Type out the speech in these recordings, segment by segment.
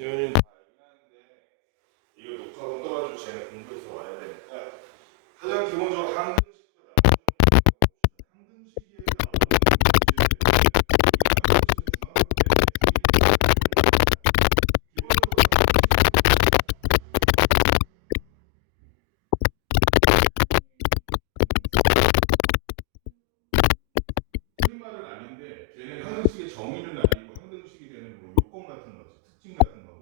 지현이는 다 알긴 하는데 이거 녹화본 떠가지고 쟤네 공부해서 와야 되니까 가장 기본적으로 항등식과 항등식에 틀린 말은 아닌데 걔는 항등식의 정의는 아니고 항등식이 되는 뭐 요건 같은 거지 특징 같은 거고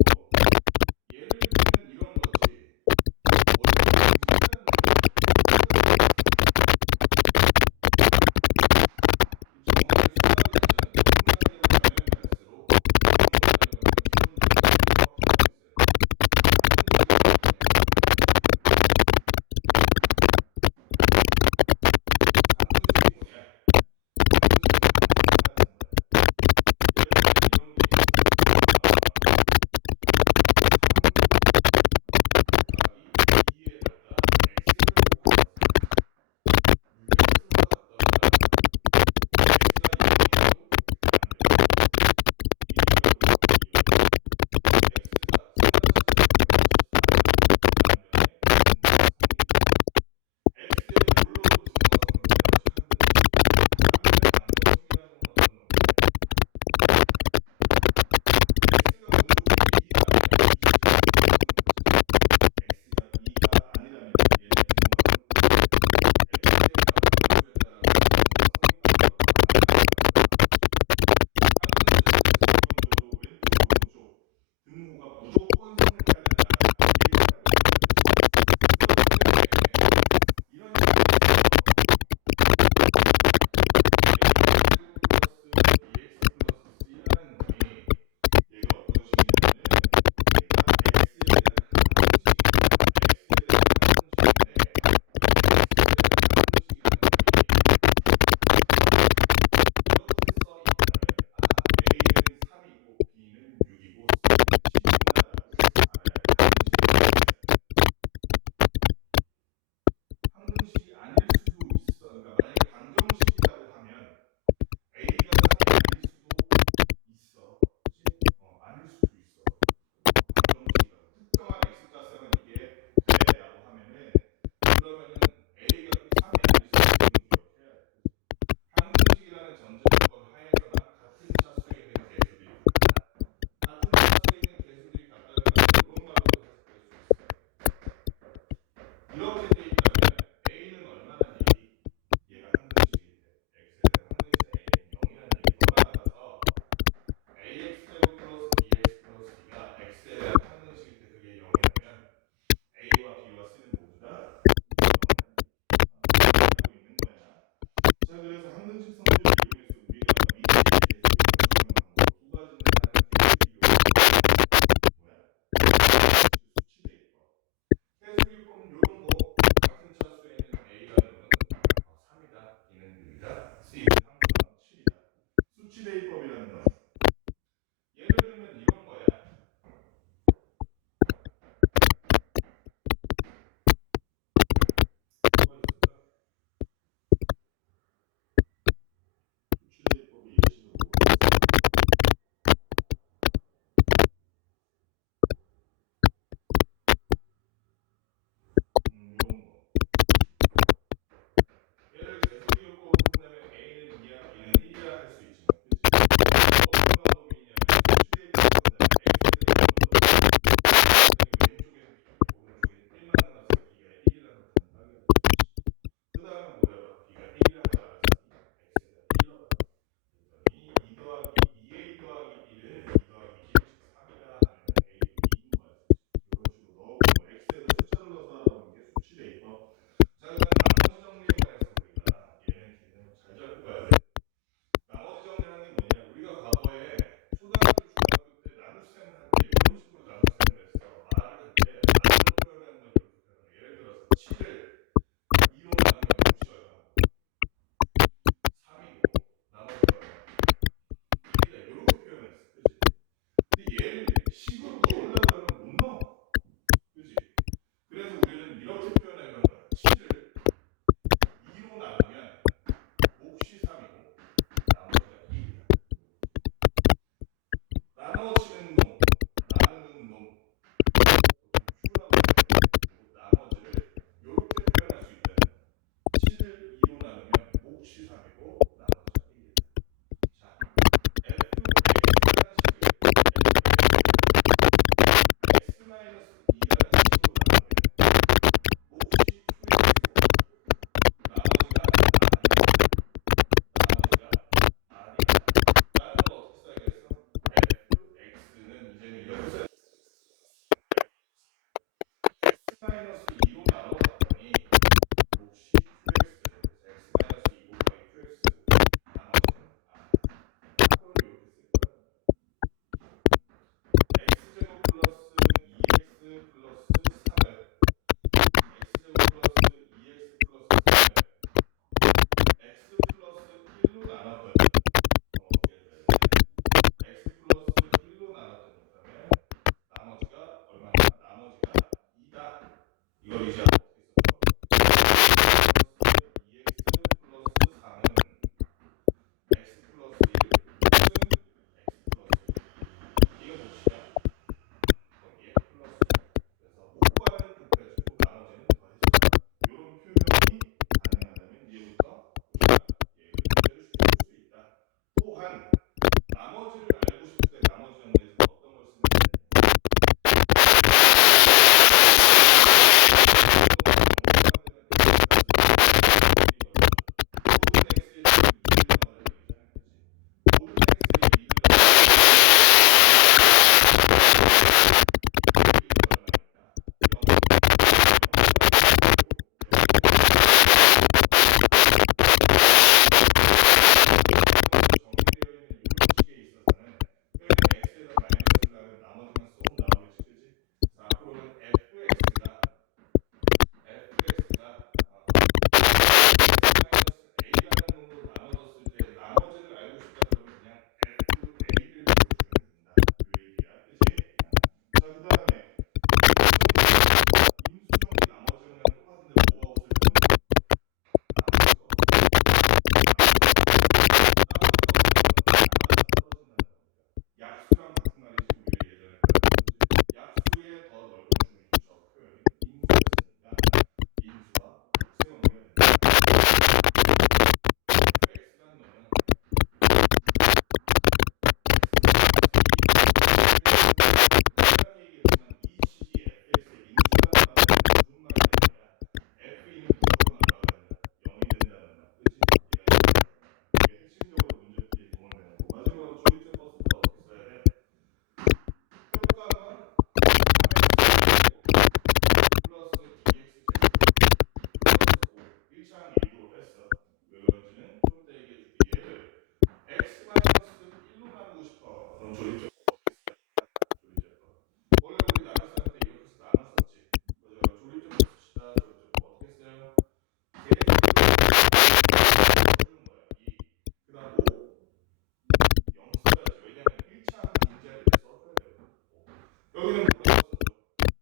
여기는 뭐가 썼죠?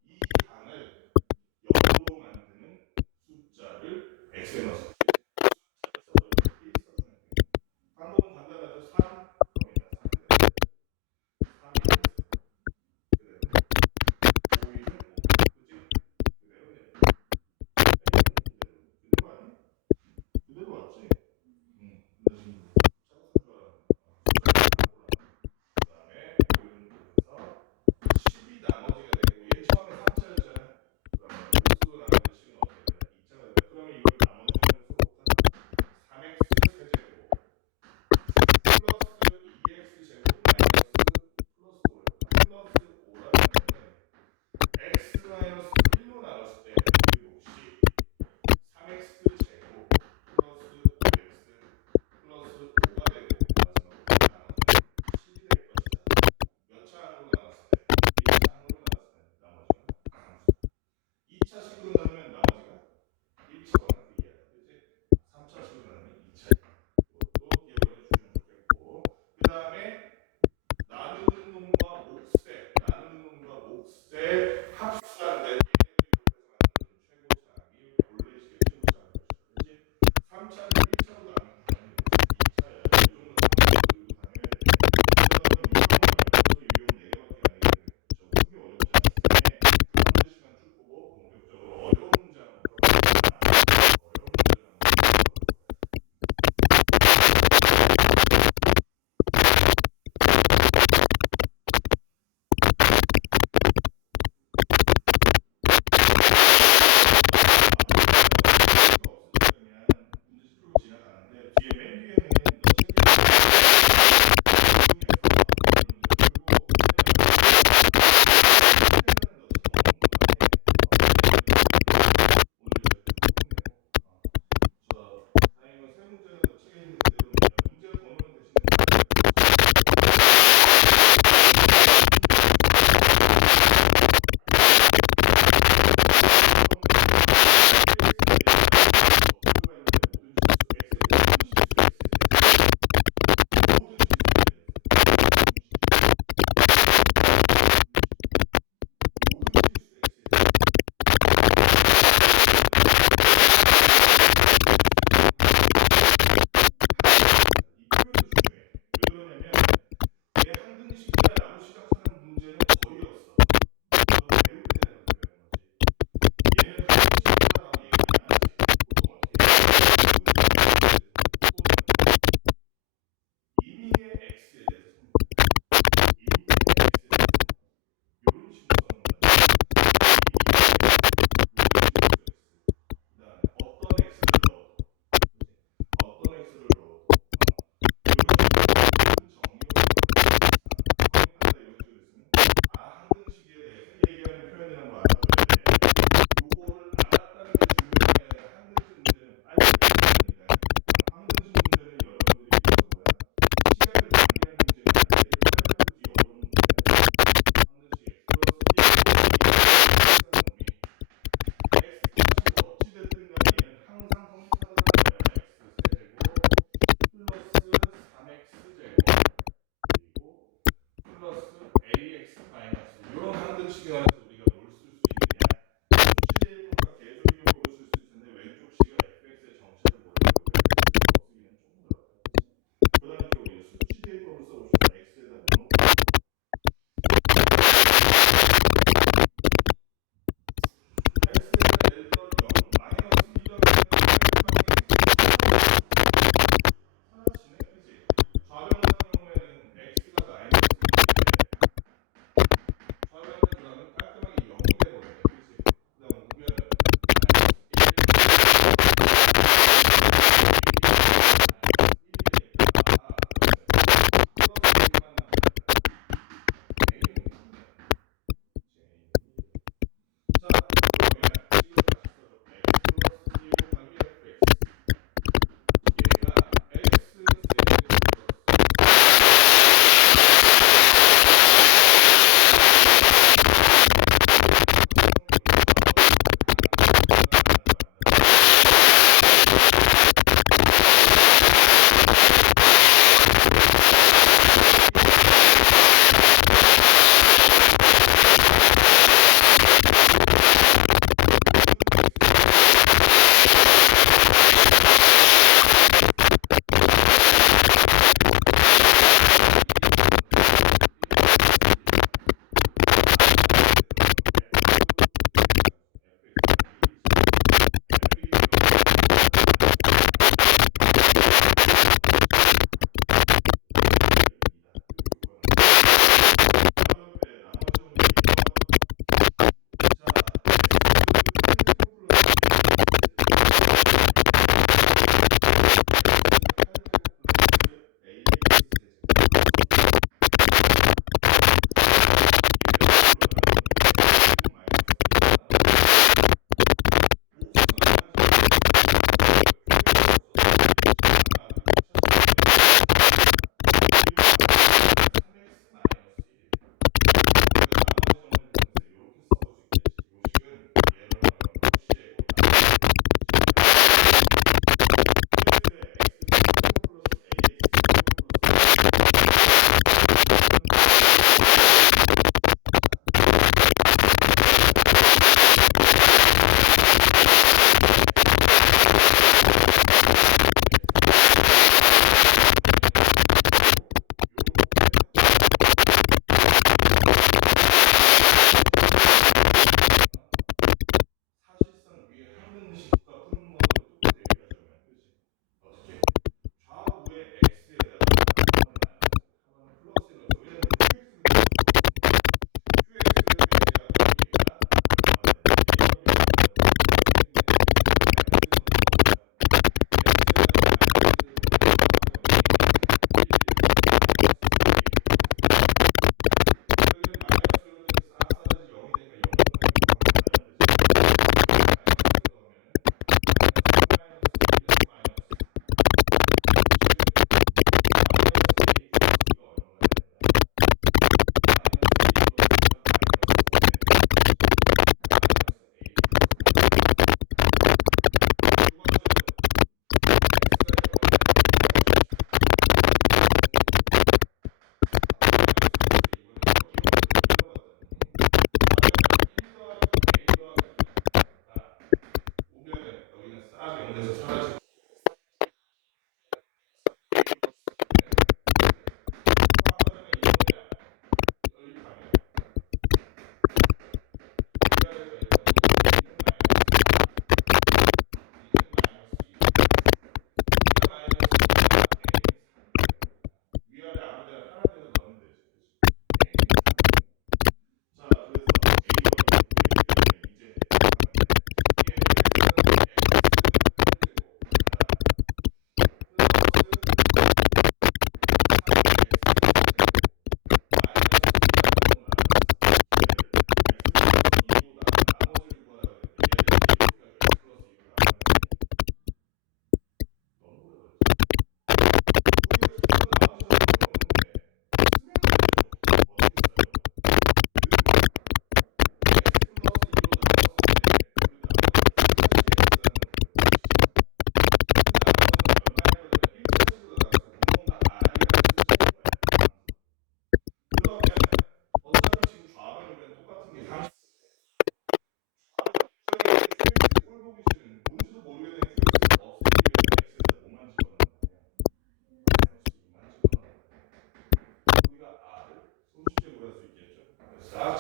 이 항을 영으로 만드는 숫자를 x에 넣었어요. 방법은 간단하죠. 3, 여기다 3 그대로. 3이 그대로. 5이는 5, 그지? 그대로 내. 그대로 아니? 그대로 왔지? 근데 지금 작은 줄 알았는데. 그 다음에 여기는 그래서 10이 나머지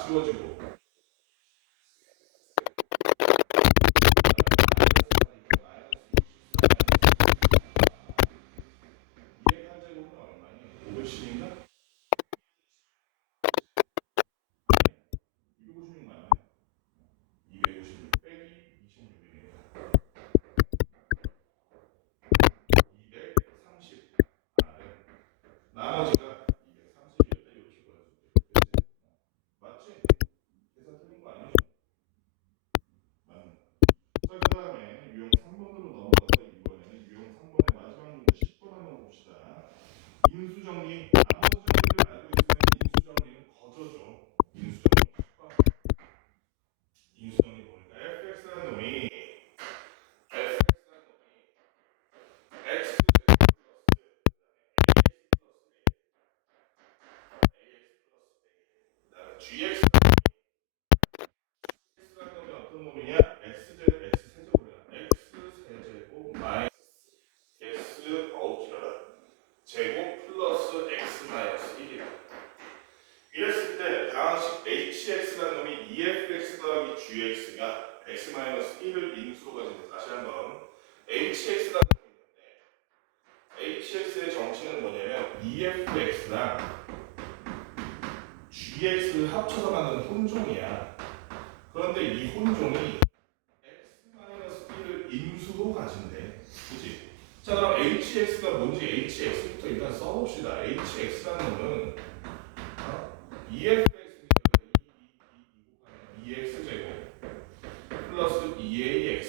지워지고 이의 한제곱은 얼마니? 510인가? 256 맞네. 256 빼기 26이니까 230. 나머지가 230이었다. 이렇게 보여줄게. 그치? 맞지? 계산 틀린 거 아니죠? 맞네. 자, 그 다음에 유형 3번으로 넘어가서 이번에는 유형 3번의 마지막 문제 10번 한번 봅시다. 인수정리. 나머지 정리를 알고 있으면 인수정리는 거저죠. 인수정리. 인수정리 보니까 fx라는 놈이 x 제곱 플러스 ax 플러스 a, ax 플러스 b, 그다음에 gx라는 놈이 어떤 놈이냐? x 제곱 x 세제곱이야. x 세제곱 마이너스 x 길어라. 제곱 플러스 x 마이너스 1이다. 이랬을 때 방식 hx라는 놈이 2fx 더하기 gx가 x 마이너스 1을 인수로 가진다. 다시 한번 hx라는 놈이 있는데 hx의 정체는 뭐냐면 2fx랑 gx를 합쳐서 만든 혼종이야. 그런데 이 혼종이 x-1을 인수로 가진대. 그치? 자, 그럼 hx가 뭔지 hx부터 일단 써봅시다. hx라는 놈은 2fx니까 2x제곱 플러스 2ax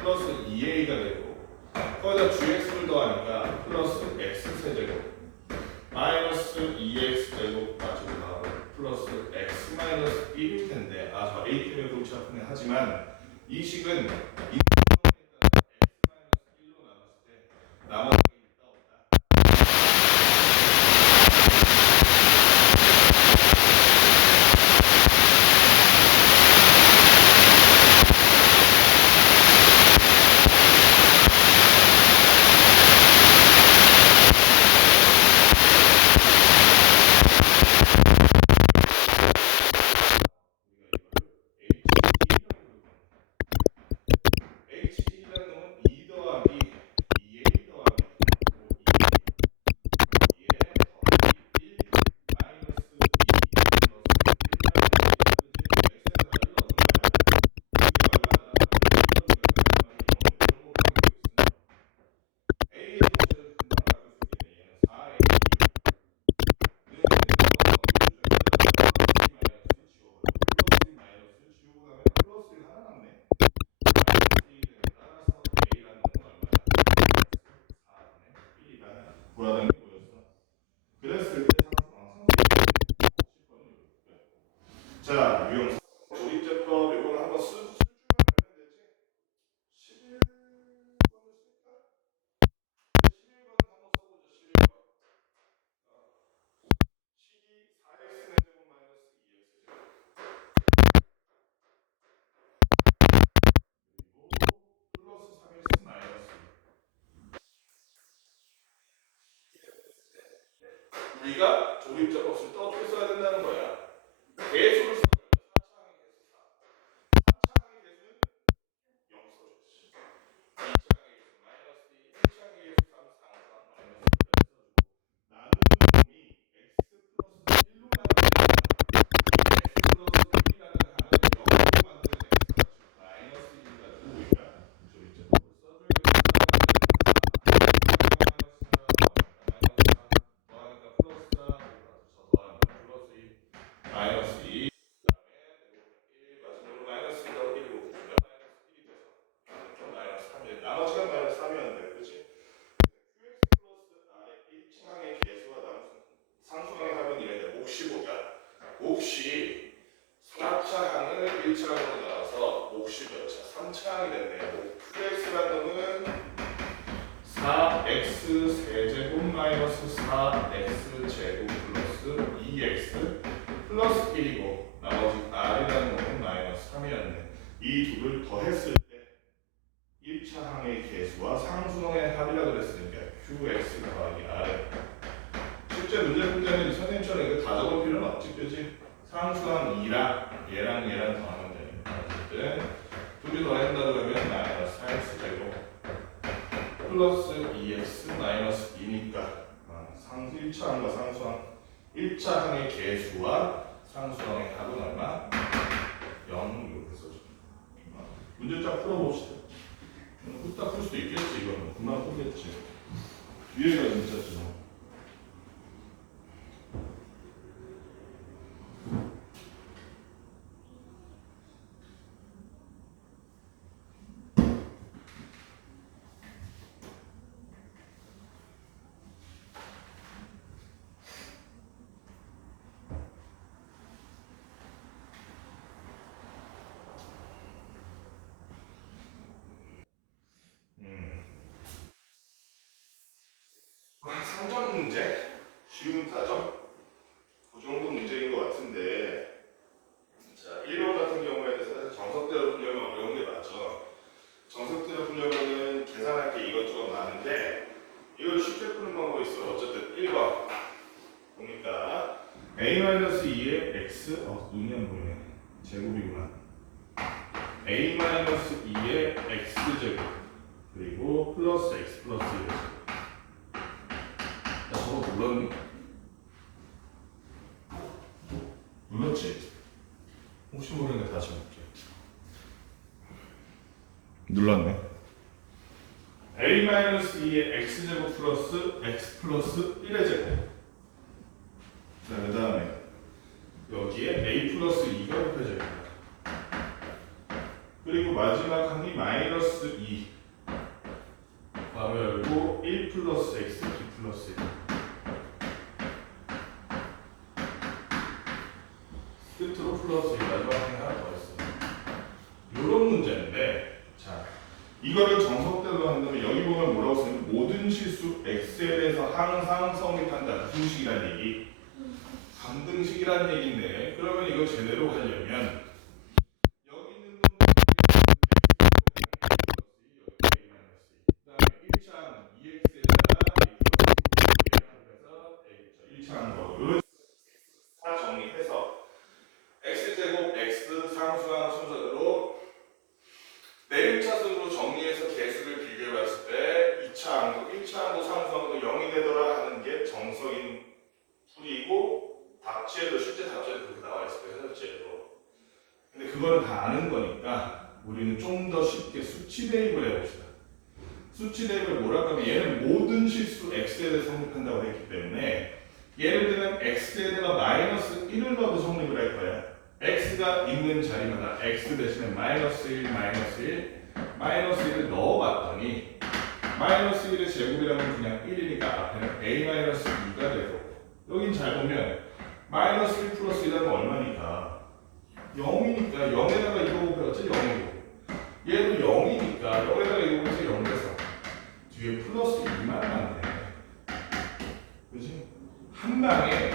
플러스 2a가 되고 거기다 gx를 더하니까 플러스 x세제곱 마이너스 2x제곱 가지고 나오고 플러스 x 마이너스 1일 텐데 저 a 때문에 골치 아프네. 하지만 이 식은 인수분해에 따라 x 마이너스 1로 나눴을 때 나머지가 있다 없다. HE라는 놈은 2 더하기 2A 더하기 2A 더하기 1 마이너스 2 플러스 1 마이너스 1 넣는 거야. 이게 얼마나 이런 거 가지고 있으면 A의 정체를 금방 가질 수 있겠네. 얘는 4A 는 플러스 마이너스를 지우고 나면 플러스 1 하나 남네. 보라는 게 뭐였어? 그랬을 때 자, 유형 조립제법 요거는 한번 쓸 줄만 알면 되지. 11번을 쓸까? 11번은 한번 써보자. 11번. 식이 4x는 제곱 마이너스 2x 그리고 플러스 3x 마이너스 우리가 조립제법을 또 어떻게 써야 된다는 거야? 개수를 써야 돼. 4차항의 개수 4. 3차항의 개수는 0 써줬지. 2차항의 개수 마이너스 2, 1차항의 개수 3, 4, 4 마이너스 2까지 써주고 나누는 놈이 x 플러스 1로 나누는 x 플러스 1이라는 하나를 0으로 만드는 x가 즉 마이너스 1을 가지고 우리가 조립제법을 써줘야겠다. 마이너스 2 그다음에 마지막으로 마이너스 2 더하기 1로 마이너스 1이 돼서 마이너스 3이 나머지가 마이너스 3이었는데 그치? qx 플러스 r의 1차항의 개수와 상수항의 합은 이래야 몫이 뭐야? 몫이 4차항을 1차항으로 나와서 몫이 몇 차? 3차항이 됐네요. qx라는 놈은 4x 세제곱 마이너스 4x 제곱 플러스 2x 플러스 1이고 나머지 r이라는 놈은 마이너스 3이었네. 이 둘을 더했을 때 1차항의 개수와 상수항의 합이라 그랬으니까 qx 더하기 r. 실제 문제는 선생님처럼 이거 다 적을 필요는 없지, 그지? 상수항 2랑 얘랑 더하면 되니까 어쨌든 둘이 더한다 그러면 마이너스 4x제곱 플러스 2x 마이너스 2니까 상수 1차항과 상수항 1차항의 개수와 상수항의 합은 얼마? 0 이렇게 써줍니다. 문제짝 풀어봅시다. 후딱 풀 수도 있겠지. 이거는 금방 풀겠지. 뒤에가 진짜지 뭐. 상점 문제? 쉬운 사점? 그 정도 문제인 것 같은데 자, 1번 같은 경우에는 사실 정석대로 풀려면 어려운 게 맞죠. 정석대로 풀려면은 계산할 게 이것저것 많은데 이걸 쉽게 푸는 방법이 있어. 어쨌든 1번 보니까 a-2의 x 눈이 안 보이네. 제곱이구나. a-2의 x제곱 그리고 플러스 x 플러스 1제곱. 저거 눌렀니? 눌렀지? 혹시 모르는데 다시 볼게. 눌렀네. a-2의 x제곱 플러스 x 플러스 1의 제곱. 자, 그 다음에 여기에 a 플러스 2가 곱해져있다. 그리고 마지막 항이 마이너스 2 괄호 열고 1 플러스 x 2 플러스 1 끝으로 플러스 1 마지막 항이 하나 더 있어. 요런 문제인데 자 이거를 정석대로 한다면 여기 보면 뭐라고 쓰냐면 모든 실수 x에 대해서 항상 성립한다. 무슨 식이란 얘기? 강등식이란 얘기인데 그러면 이거 제대로 하려면 여기 있는 놈 여기 a-2 그다음에 1차항 2x에다가 a 플러스 2 1차항 거 이런 다 정리해서 x제곱 x 상수항 순서대로 내 1차순으로 정리해서 개수를 비교해봤을 때 2차항도 1차항도 상수항도 0이 되더라 하는 게 정석인 풀이고 답지에도 실제 답지에도 그렇게 나와 있어요. 해설지에도. 근데 그거는 다 아는 거니까 우리는 좀 더 쉽게 수치 대입을 해봅시다. 수치 대입을 뭐라고 하면 얘는 모든 실수 x에 대해 성립한다고 했기 때문에 예를 들면 x에다가 마이너스 1을 넣어도 성립을 할 거야. x가 있는 자리마다 x 대신에 마이너스 1, 마이너스 1, 마이너스 1을 넣어봤더니 마이너스 1의 제곱이라면 그냥 1이니까 앞에는 a-2가 되고 여긴 잘 보면 마이너스 1 플러스 1하면 얼마니까? 0이니까 0에다가 이거 곱해봤자 0이고 얘도 0이니까 0에다가 이거 곱해서 0 돼서 뒤에 플러스 2만 남네. 그치? 한 방에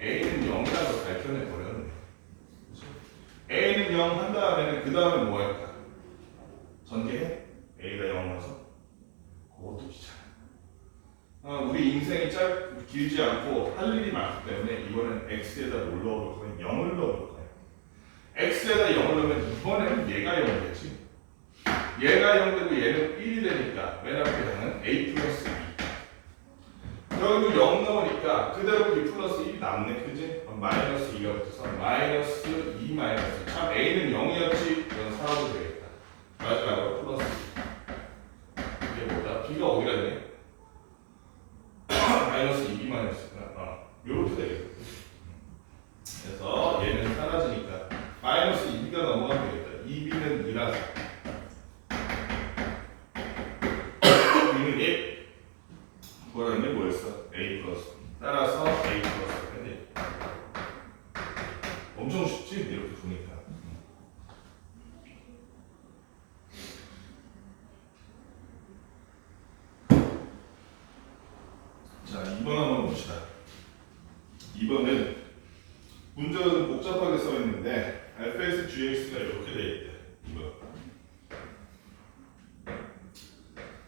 a는 0이라고 발표해버렸네. a는 0 한 다음에는 그 다음에 뭐 할까? 전개해? a가 0이라서 그것도 귀찮아. 우리 인생이 길지 않고 할 일이 많기 때문에 이번엔 x에다 뭘 넣어볼 거면 0을 넣어볼 거예요. x에다 0을 넣으면 이번에는 얘가 0 되지. 얘가 0 되고 얘는 1이 되니까 맨 앞에 하는 a 플러스 2. 여기도 0 넣으니까 그대로 b 플러스 1이 남네. 그지? 마이너스 2가 붙어서 마이너스 2 마이너스 참 a는 0이었지. 이건 사라도 되겠다. 마지막으로 플러스 2. 이게 뭐다? b가 어디가 되네? 마이너스 2b 마이너스 요렇게 되겠다. 그래서 얘는 사라지니까 마이너스 2b가 넘어가면 되겠다. 2b는 2라서 2는 1 뭐라 했네? 뭐였어? a 플러스 따라서 a 플러스 했네. 엄청 쉽지? 이렇게 보니까. 자 2번 한번 봅시다. 2번은 문제는 복잡하게 써있는데 fx, gx가 이렇게 돼있대. 2번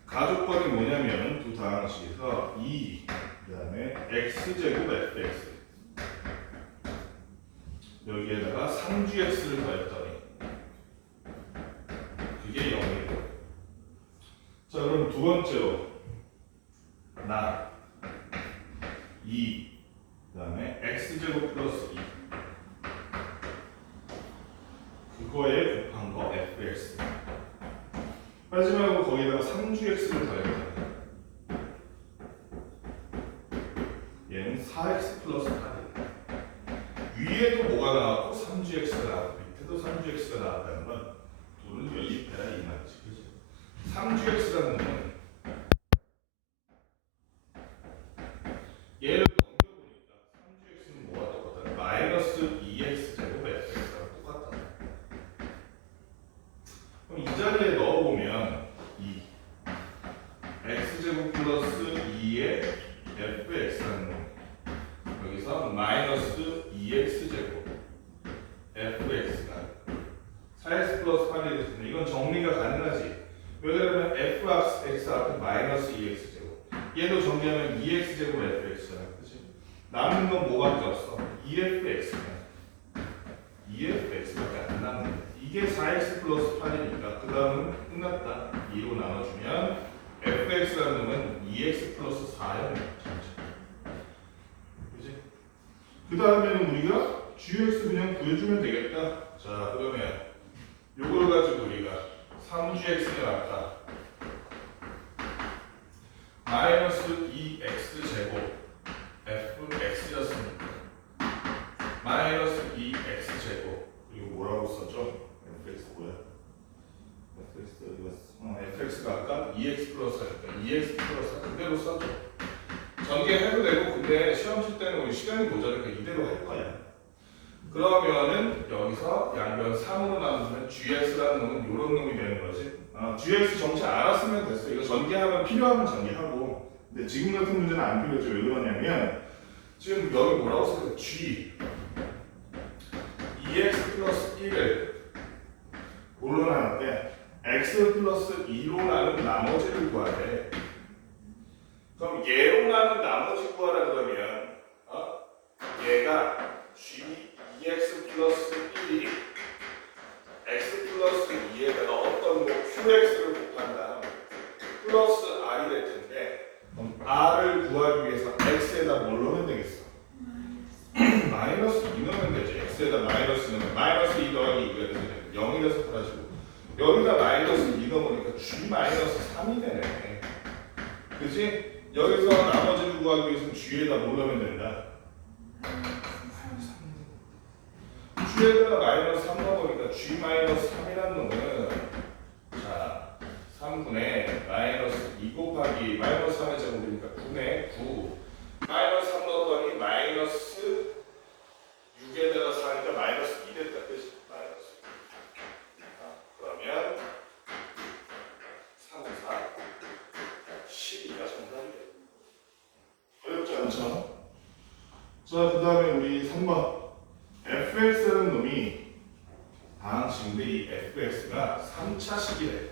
가족관이 뭐냐면 두 다항식에서 2 그 다음에 x제곱 fx 여기에다가 3gx를 더했더니 그게 0이 돼요. 자, 그럼 두 번째로 나 2, 그 다음에 x제곱 플러스 2 그거에 곱한 거 fx 마지막으로 거기다가 3gx를 더했더니 얘는 4x 플러스 8이에요. 위에도 뭐가 나왔고 3gx가 나왔고 밑에도 3gx가 나왔다는 건 둘은 연립해야 이 말이지, 그죠? 3gx라는 건 얘를 넘겨보니까 3gx는 뭐가 똑같다? 마이너스 2x 제곱 fx랑 똑같다. 그럼 이 자리에 넣어보면 이 x제곱 플러스 2의 fx라는 거 여기서 마이너스 2x제곱 fx가 4x 플러스 8이 됐습니다. 이건 정리가 가능하지. 왜 그러면 fx 앞에 마이너스 2x제곱 얘도 정리하면 2x제곱 fx잖아, 그치? 남는 건 뭐밖에 없어? 2fx야. 2fx밖에 안 남는 거야. 이게 4x 플러스 8이니까 그 다음은 끝났다. 2로 나눠주면 fx라는 놈은 2x 플러스 4야. 그치? 그 다음에는 우리가 gx 그냥 구해주면 되겠다. 자, 그러면 요걸 가지고 우리가 3gx는 아까 마이너스 2x 제곱 fx였으니까 마이너스 2x 제곱 이거 뭐라고 썼죠? fx 뭐야? fx 어디 갔어? fx가 아까 2x 플러스니까 2x 플러스 그대로 썼죠. 전개해도 되고 근데 시험 칠 때는 우리 시간이 모자라니까 이대로 할 거야. 그러면은 여기서 양변 3으로 나누면 gx라는 놈은 이런 놈이 되는 거지. gx 정체 알았으면 됐어. 이거 전개하면 필요하면 전개하고. 근데 지금 같은 문제는 안 필요하죠. 왜 그러냐면 지금 여기 뭐라고 써요? g 2x 플러스 1을 뭘로 나눴대? x 플러스 2로 나눈 나머지를 구하래. 그럼 얘로 나눈 나머지 구하라 그러면 얘가 g 2x 플러스 1이 x 플러스 2에다가 어떤 뭐 qx를 곱한다 플러스 r이 될 텐데 그럼 r을 구하기 위해서 x에다 뭘 넣으면 되겠어? 마이너스 2 넣으면 되지. x에다 마이너스 넣으면 마이너스 2 더하기 2가 되면 0이 돼서 사라지고 여기다 마이너스 2 넣으니까 g 마이너스 3이 되네. 그치? 여기서 나머지를 구하기 위해서는 g에다 뭘 넣으면 된다? g에다가 마이너스 3 넣어보니까 g 마이너스 3이라는 놈은 자 3분의 마이너스 2 곱하기 마이너스 3의 제곱이니까 9네 9 마이너스 3 넣었더니 마이너스 6에다가 4니까 마이너스 2 됐다. 그치? 마이너스 2 그러면 3, 4 12가 정답이래. 어렵지 않죠? 자, 그 다음에 우리 3번 fx라는 놈이 방식인데 이 fx가 3차식이래.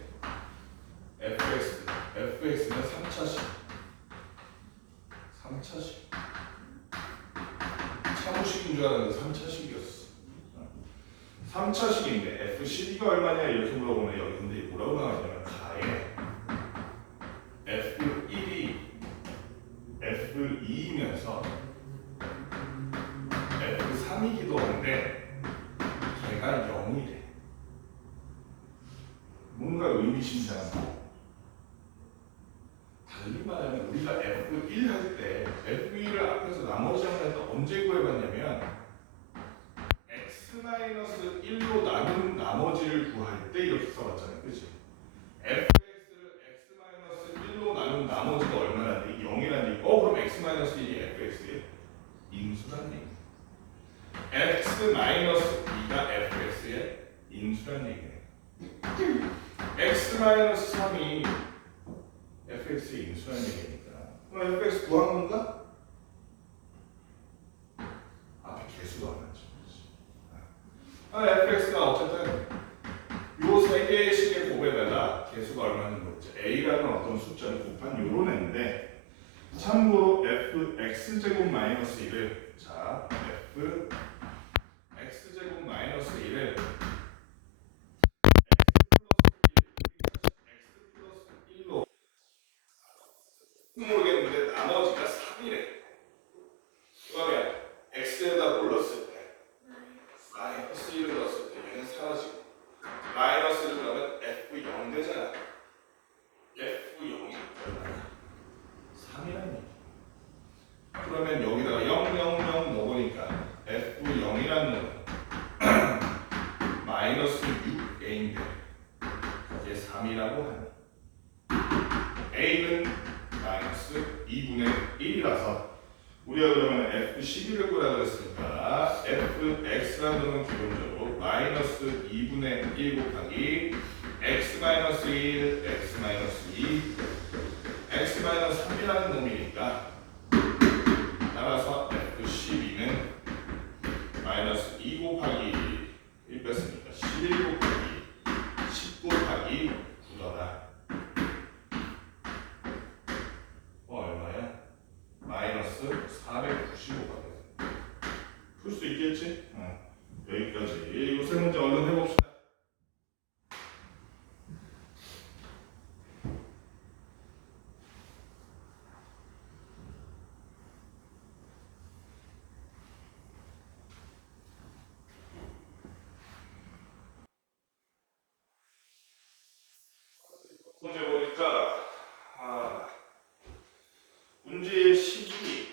fx는 3차식. 3차식. 차무식인 줄 알았는데 3차식이었어. 3차식인데 f12가 얼마냐 이렇게 물어보면 여기 근데 뭐라고 나와있냐면 가에 f1이 f2이면서 f3이기도 한데 걔가 0이래. 뭔가 의미심장한 거. 달리 말하면 우리가 f1 할 때 f1을 앞에서 나머지 항에서 언제 구해봤냐면 x-1로 나눈 나머지를 구할 때 이렇게 써봤잖아요. 그치? fx를 x-1로 나눈 나머지가 얼마나 돼? 0이라는 얘기. 그럼 x-1이 fx의 인수란 얘기. x-2가 fx의 인수란 얘기네. x-3이 fx의 인수란 얘기니까 그럼 fx 구한 건가? 앞에 개수가 안 나죠. fx가 어쨌든 요 세 개의 식의 곱에다가 개수가 얼마나 있는지 a라는 어떤 숫자를 곱한 요런 애인데 참고로 fx제곱 마이너스 1을 자 f F11을 구하라 그랬으니까 fx라는 놈은 기본적으로 마이너스 2분의 1 곱하기 x 마이너스 1, x 마이너스 2, x 마이너스 3이라는 놈이니까 따라서 F12는 마이너스 2 곱하기 1 뺐으니까 11 곱하기 10 곱하기 9더라. 얼마야? 마이너스 495가 돼. 풀 수 있겠지? 여기까지. 요새 문제 얼른 해봅시다. 문제 보니까 문제의 식이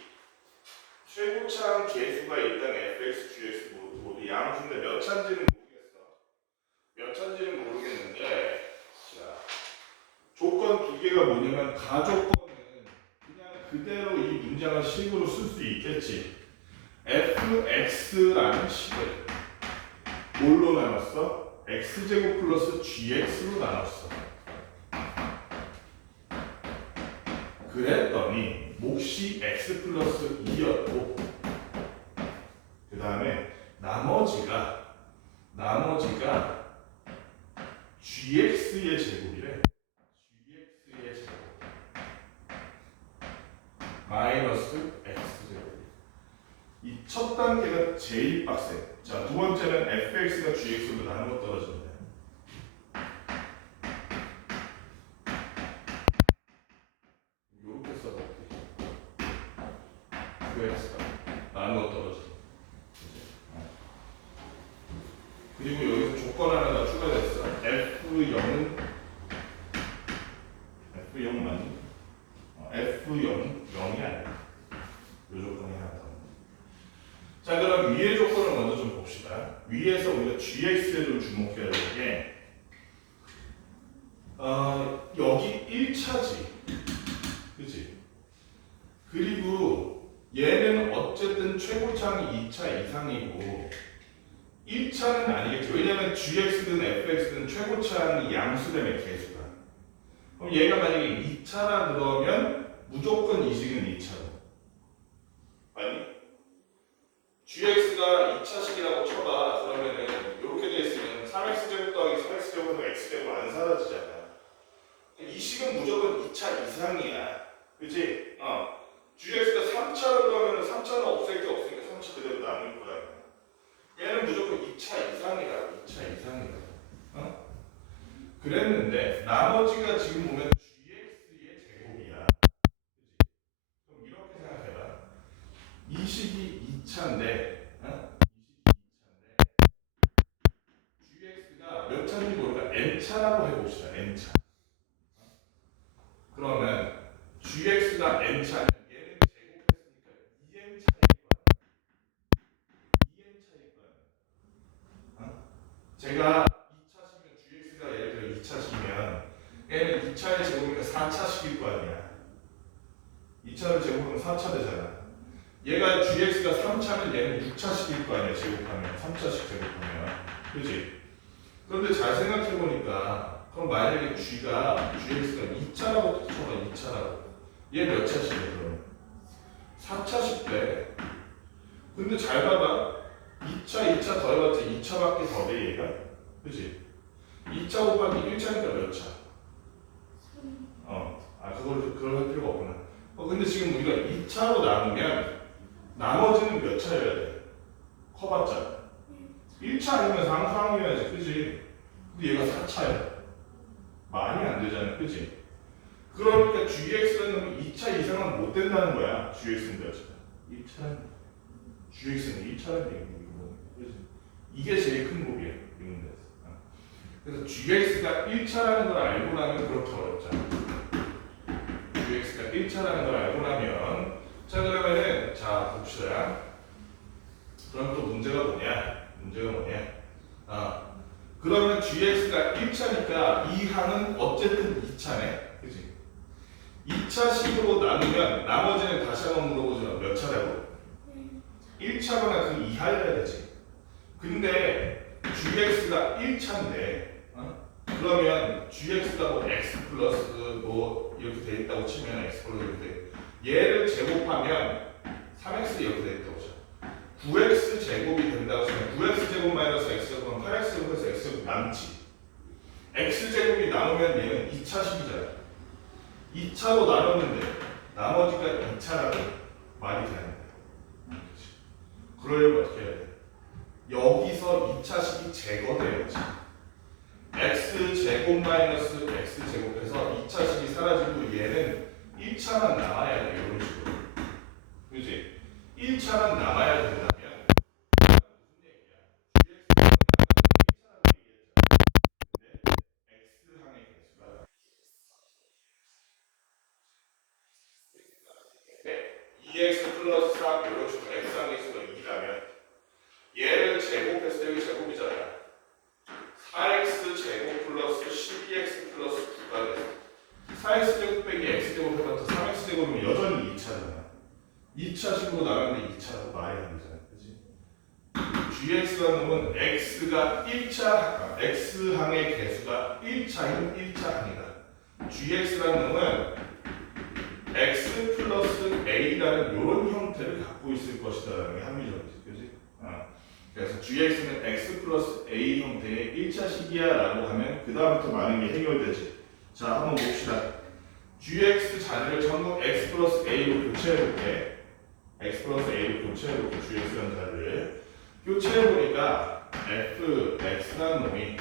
최고차항 계수가 일단 fx, gx 모두 양수인데 몇 차인지는 모르겠어. 몇 차인지는 모르겠는데 자 조건 두 개가 뭐냐면 가조건은 그냥 그대로 이 문장을 식으로 쓸 수 있겠지. fx라는 식을 뭘로 나눴어? x제곱 플러스 gx로 나눴어. 그랬더니 몫이 x 플러스 2였고 그 다음에 나머지가 gx의 제곱이래. gx의 제곱 마이너스 x제곱. 이 첫 단계가 제일 빡세. 자, 두 번째는 fx가 gx로 나누어 떨어진다. 요렇게 써볼게. fx가 나누어 떨어져. 그리고 여기서 조건 하나 더 추가됐어. f0은 f0만 f0은 0이 아니야. 이 조건이 하나 더. 자, 그럼 위의 조건을 먼저 좀 봅시다. 위에서 우리가 gx에 좀 주목해야 될 게 여기 1차지. 그치? 그리고 얘는 어쨌든 최고차항이 2차 이상이고 1차는 아니겠죠. 왜냐면 gx든 fx든 최고차항이 양수되면 계수가. 그럼 얘가 만약에 2차라 그러면 무조건 이 식은 2차로. 아니? gx가 2차식이라고 쳐봐. 그러면은 이렇게 돼 있으면 3x제곱 더하기 3x제곱은 x제곱 안 사라지잖아. 이 식은 무조건 2차 이상이야. 그치? gx가 3차로 그러면 3차는 없앨 게 없으니까 3차 그대로 남을 거야. 얘는 무조건 2차 이상이라고. 2차 이상이라고. 그랬는데 나머지가 지금 보면 gx의 제곱이야. 그치? 그럼 이렇게 생각해봐. 이 식이 2차인데 gx가 몇 차인지 모르니까 n차라고 해봅시다. n차. 그러면 gx가 n차면 얘는 제곱했으니까 2n 차일 거야. 2n 차일 거야. 제가 2차식이면 gx가 예를 들어 2차식이면 얘는 2차의 제곱이니까 4차식일 거 아니야. 2차를 제곱하면 4차 되잖아. 얘가 gx가 3차면 얘는 6차식일 거 아니야. 제곱하면 3차식 제곱하면. 그렇지? 그런데 잘 생각해보니까 그럼 만약에 gx가 2차라고 쳐봐. 2차라고. 얘 몇 차식이야 그러면? 4차식 돼. 근데 잘 봐봐. 2차 더해봤자 2차밖에 더 돼 얘가. 그치? 2차 곱하기 1차니까 몇 차? 그걸 할 필요가 없구나. 근데 지금 우리가 2차로 나누면 나머지는 몇 차여야 돼? 커봤자 1차 아니면 상수항이어야지. 그치? 근데 얘가 4차야. 많이 안 되잖아. 그치? 그러니까 gx는 2차 이상은 못 된다는 거야. gx는 몇 차야? 2차는 gx는 2차라는 얘기고. 그치? 이게 제일 큰 곱이야. 이 문제에서. 그래서 gx가 1차라는 걸 알고 나면 그렇게 어렵잖아. gx가 1차라는 걸 알고 나면 자 그러면은 자 봅시다. 그럼 또 문제가 뭐냐? 그러면 gx가 1차니까 이 항은 어쨌든 2차네. 그치? 2차식으로 나누면 나머지는 다시 한번 물어보지만 몇 차라고? 1차거나 그 이하여야 되지. 근데 gx가 1차인데 그러면 gx가 뭐 x 플러스 뭐 이렇게 돼 있다고 치면 x 플러스 이렇게 돼. 얘를 제곱하면 3x 이렇게 돼 있다고 쳐. 9x 제곱이 된다고 치면 9x 제곱 마이너스 x 제곱은 8x 제곱에서 x 제곱 남지. x 제곱이 남으면 얘는 2차식이잖아. 2차로 나눴는데 나머지가 2차라고 말이 되는 거야. 그러려면 어떻게 해야 돼? 여기서 2차식이 제거돼야지. x 제곱 마이너스 x 제곱해서 2차식이 사라지고 얘는 1차만 남아야 돼. 이런 식으로. 그지? 1차만 남아야 된다면 무슨 얘기야? gx가 1차라고 얘기했잖아. 근데 x항의 개수가 2x 플러스 3 이런 식으로 x항의 개수가 2라면 얘를 제곱했을 때 여기 제곱이잖아. 4x 제곱 플러스 12x 플러스 9가 됐어. 4x 제곱 빼기 x 제곱 해봤자 3x 제곱이면 여전히 2차잖아. 2차식으로 나가는데 2차도 말이 안 되잖아. 그치? gx라는 놈은 x가 1차, x항의 개수가 1차인 1차항이다. gx라는 놈은 x 플러스 a라는 이런 형태를 갖고 있을 것이다라는 게 합리적이지. 그치? 그래서 gx는 x 플러스 a 형태의 1차식이야 라고 하면 그 다음부터 많은 게 해결되지. 자, 한번 봅시다. gx 자리를 전부 x 플러스 a로 교체해볼게. x 플러스 a로 교체해볼게. gx라는 자리를 교체해보니까 fx라는 놈이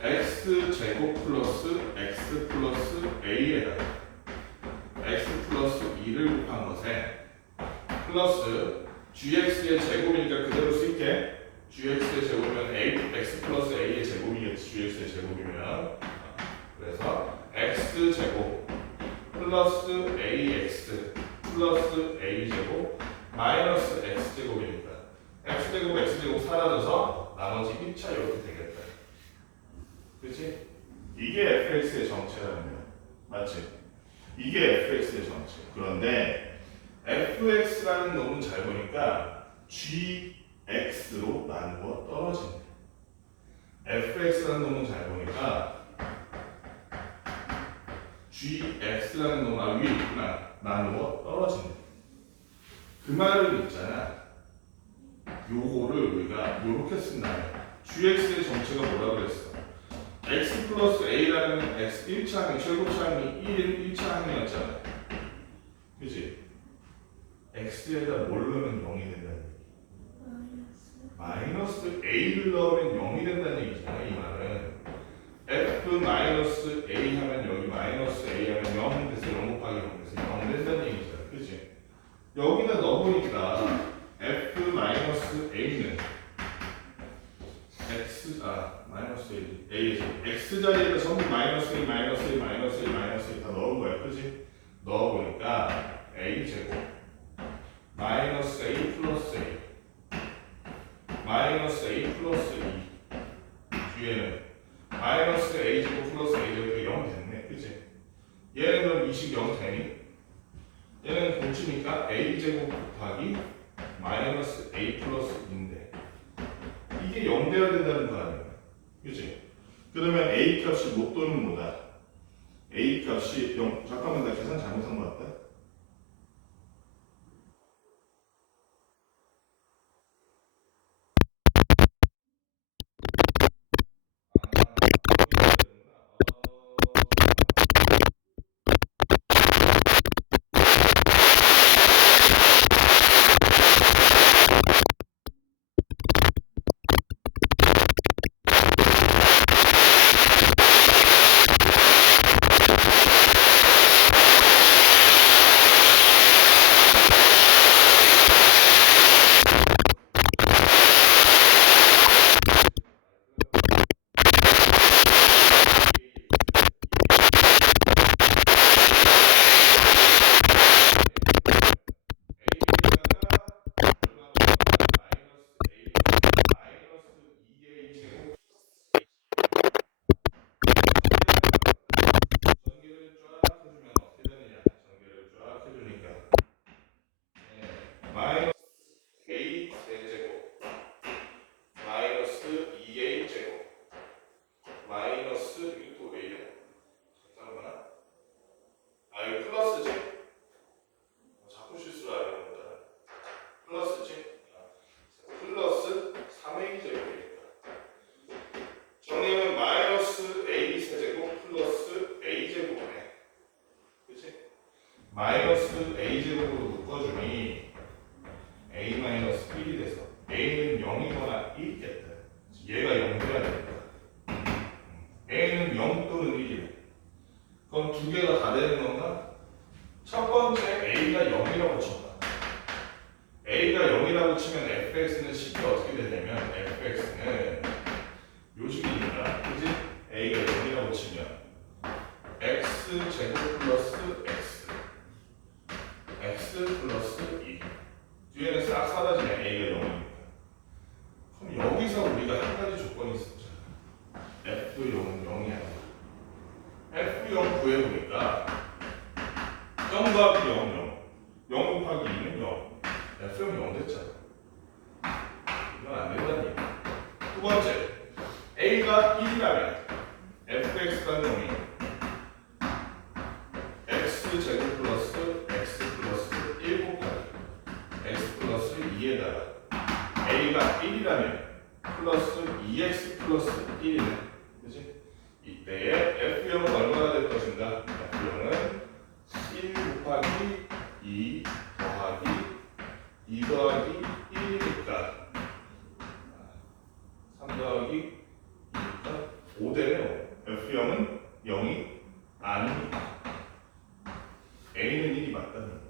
x 제곱 플러스 x 플러스 a에다가 x 플러스 2를 곱한 것에 플러스 gx의 제곱이니까 그대로 쓸게. gx의 제곱이면 x 플러스 a의 제곱이겠지. gx의 제곱이면 그래서 x 제곱 플러스 ax 플러스 a 제곱 마이너스 x 제곱이니까 x 제곱 x 제곱 사라져서 나머지 1차 이렇게 되겠다. 그렇지? 이게 fx의 정체라는 거야. 맞지? 이게 fx의 정체. 그런데 fx라는 놈은 잘 보니까 gx로 나누어 떨어진다. fx라는 놈은 잘 보니까 gx라는 놈 위에 있구나. 나누어 떨어진다. 그 말은 있잖아. 요거를 우리가 요렇게 쓴다면 gx의 정체가 뭐라 그랬어? x 플러스 a라는 x 1차항이 최고차항이 1인 1차항이었잖아. 그치? x에다 뭘 넣으면 0이 된다는 얘기. 마이너스 a를 넣으면 0이 된다는 얘기잖아. 이 말은 f 마이너스 a 하면 여기 마이너스 a 하면 0 돼서 0 곱하기 0 돼서 0 된다는 얘기잖아. 그치? 여기다 넣어보니까 f 마이너스 a는 마이너스 a의 제곱 x 자리에다 전부 마이너스 a 마이너스 a 마이너스 a 마이너스 a 다 넣은 거야. 그치? 넣어보니까 a 제곱 마이너스 a 플러스 a 마이너스 a 플러스 2 뒤에는 마이너스 a 제곱 플러스 a 제곱이 0 됐네. 그치? 얘는 그럼 이식 0 되니? 얘는 공치니까 a 제곱 곱하기 마이너스 a 플러스 2인데 이게 0 돼야 된다는 거 아니야? 그치? 그러면 a 값이 못 또는 뭐다? a 값이 0. 잠깐만, 나 계산 잘못한 것 같다. a제곱으로 묶어주니 a-1이 돼서 a는 0이거나 1이겠다. 얘가 0 돼야 되니까 a는 0 또는 1이네. 그럼 두 개가 다 되는 건가? 첫 번째 a가 0이라고 쳤다. a가 0이라고 치면 fx는 쉽게 어떻게 되냐면 fx는 요식이니까 그지? a가 0이라고 치면 x 제곱 플러스 x 플러스 2 뒤에는 싹 사라지네. a가 0이니까. 그럼 여기서 우리가 한 가지 조건이 있었잖아. f0은 0이 아니야. f0 구해보니까 0 더하기 0, 0 곱하기 2는 0 f0이 0 됐잖아. 이건 안 된다는 얘기야. 두 번째 a가 1이라면 fx가 0이 x 제곱 플러스 x 플러스 1 곱하기 x 플러스 2에다가 a가 1이라면 플러스 2x 플러스 1이네. 그치? 이때에 f0은 얼마나 될 것인가? f0은 1 곱하기 2 더하기 2 더하기 1이니까 3 더하기 2니까 5되네요. f0은 0이 아닙니다. a는 1이 맞다는 거예요.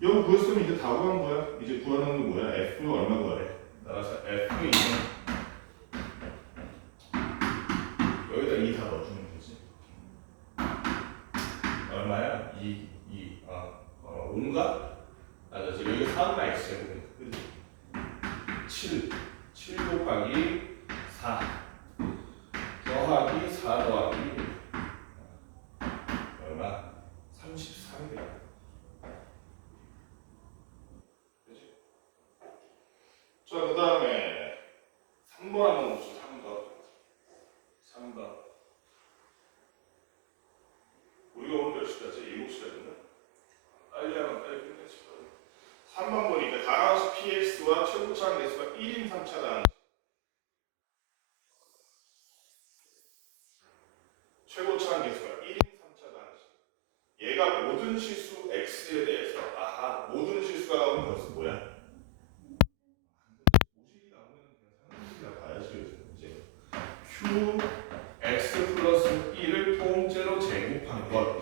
이거 구했으면 이제 다 구한 거야. 이제 구하는 건 뭐야? f 얼마 구하래? 따라서 f2는 여기다 2 다 넣어주면 되지. 얼마야? 2 5인가? 맞아. 지금 여기 4는 x 제곱이니까 그치? 7 곱하기 4 더하기 4 더하기 1 얼마? 33이래. 그치? 자, 그 다음에 3번 한번 봅시다. 3번 우리가 오늘 몇 시까지? 7시까지인가? 빨리 하면 빨리 끝내지. 3번 보니까 다항식 px와 최고차항 개수가 1인 3차 다항식 최고차항 개수가 1인 3차 다항식 얘가 모든 실수 x에 대해서 모든 실수가 나오면 벌써 뭐야? 모식이 나오면 그냥 상식이라 봐야지. 이제 q x 플러스 1을 통째로 제곱한 것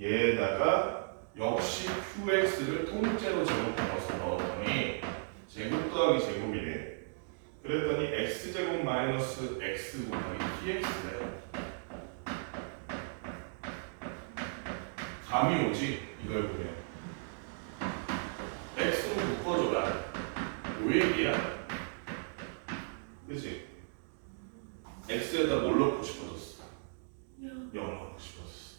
얘에다가 역시 qx를 통째로 제곱한 것을 넣었더니 제곱 더하기 제곱이네. 그랬더니 x제곱 마이너스 x 곱하기 px네. 감이 오지? 이걸 보면 x로 묶어줘라 요 얘기야. 그치? x에다 뭘 넣고 싶어졌어? 0 넣고 싶어졌어.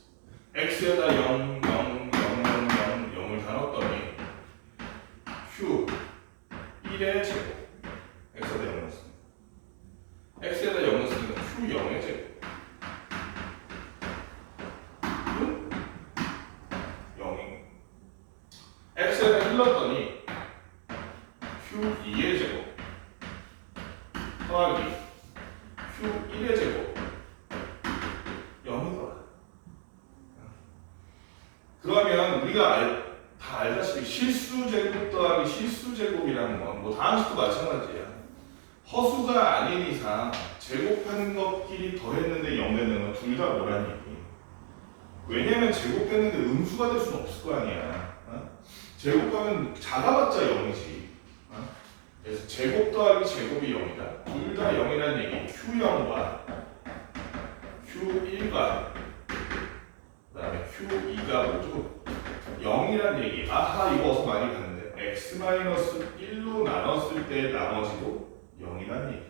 x에다 0, 0, 0, 0, 0, 0을 다 넣었더니 q 1의 제곱 x에다 0 넣었습니다. x에다 0 넣었으니까 q 0의 제곱 0이 x에다 1 넣었더니 q 2의 제곱 더하기 q 1의 제곱 0이더라. 그러면 우리가 다 알다시피 실수제곱 더하기 실수제곱이라는 건 뭐 다항식도 마찬가지야. 허수가 아닌 이상 제곱하는 것끼리 더했는데 0 되는 건 둘 다 뭐라는 얘기. 왜냐면 제곱했는데 음수가 될 수는 없을 거 아니야. 제곱하면 작아봤자 0이지. 그래서 제곱 더하기 제곱이 0이다. 둘 다 0이라는 얘기. Q0과 Q1과 그 다음에 Q2가 뭐죠? 0이라는 얘기. 이거 어서 많이 봤는데 x-1로 나눴을 때 나머지도 0이라는 얘기.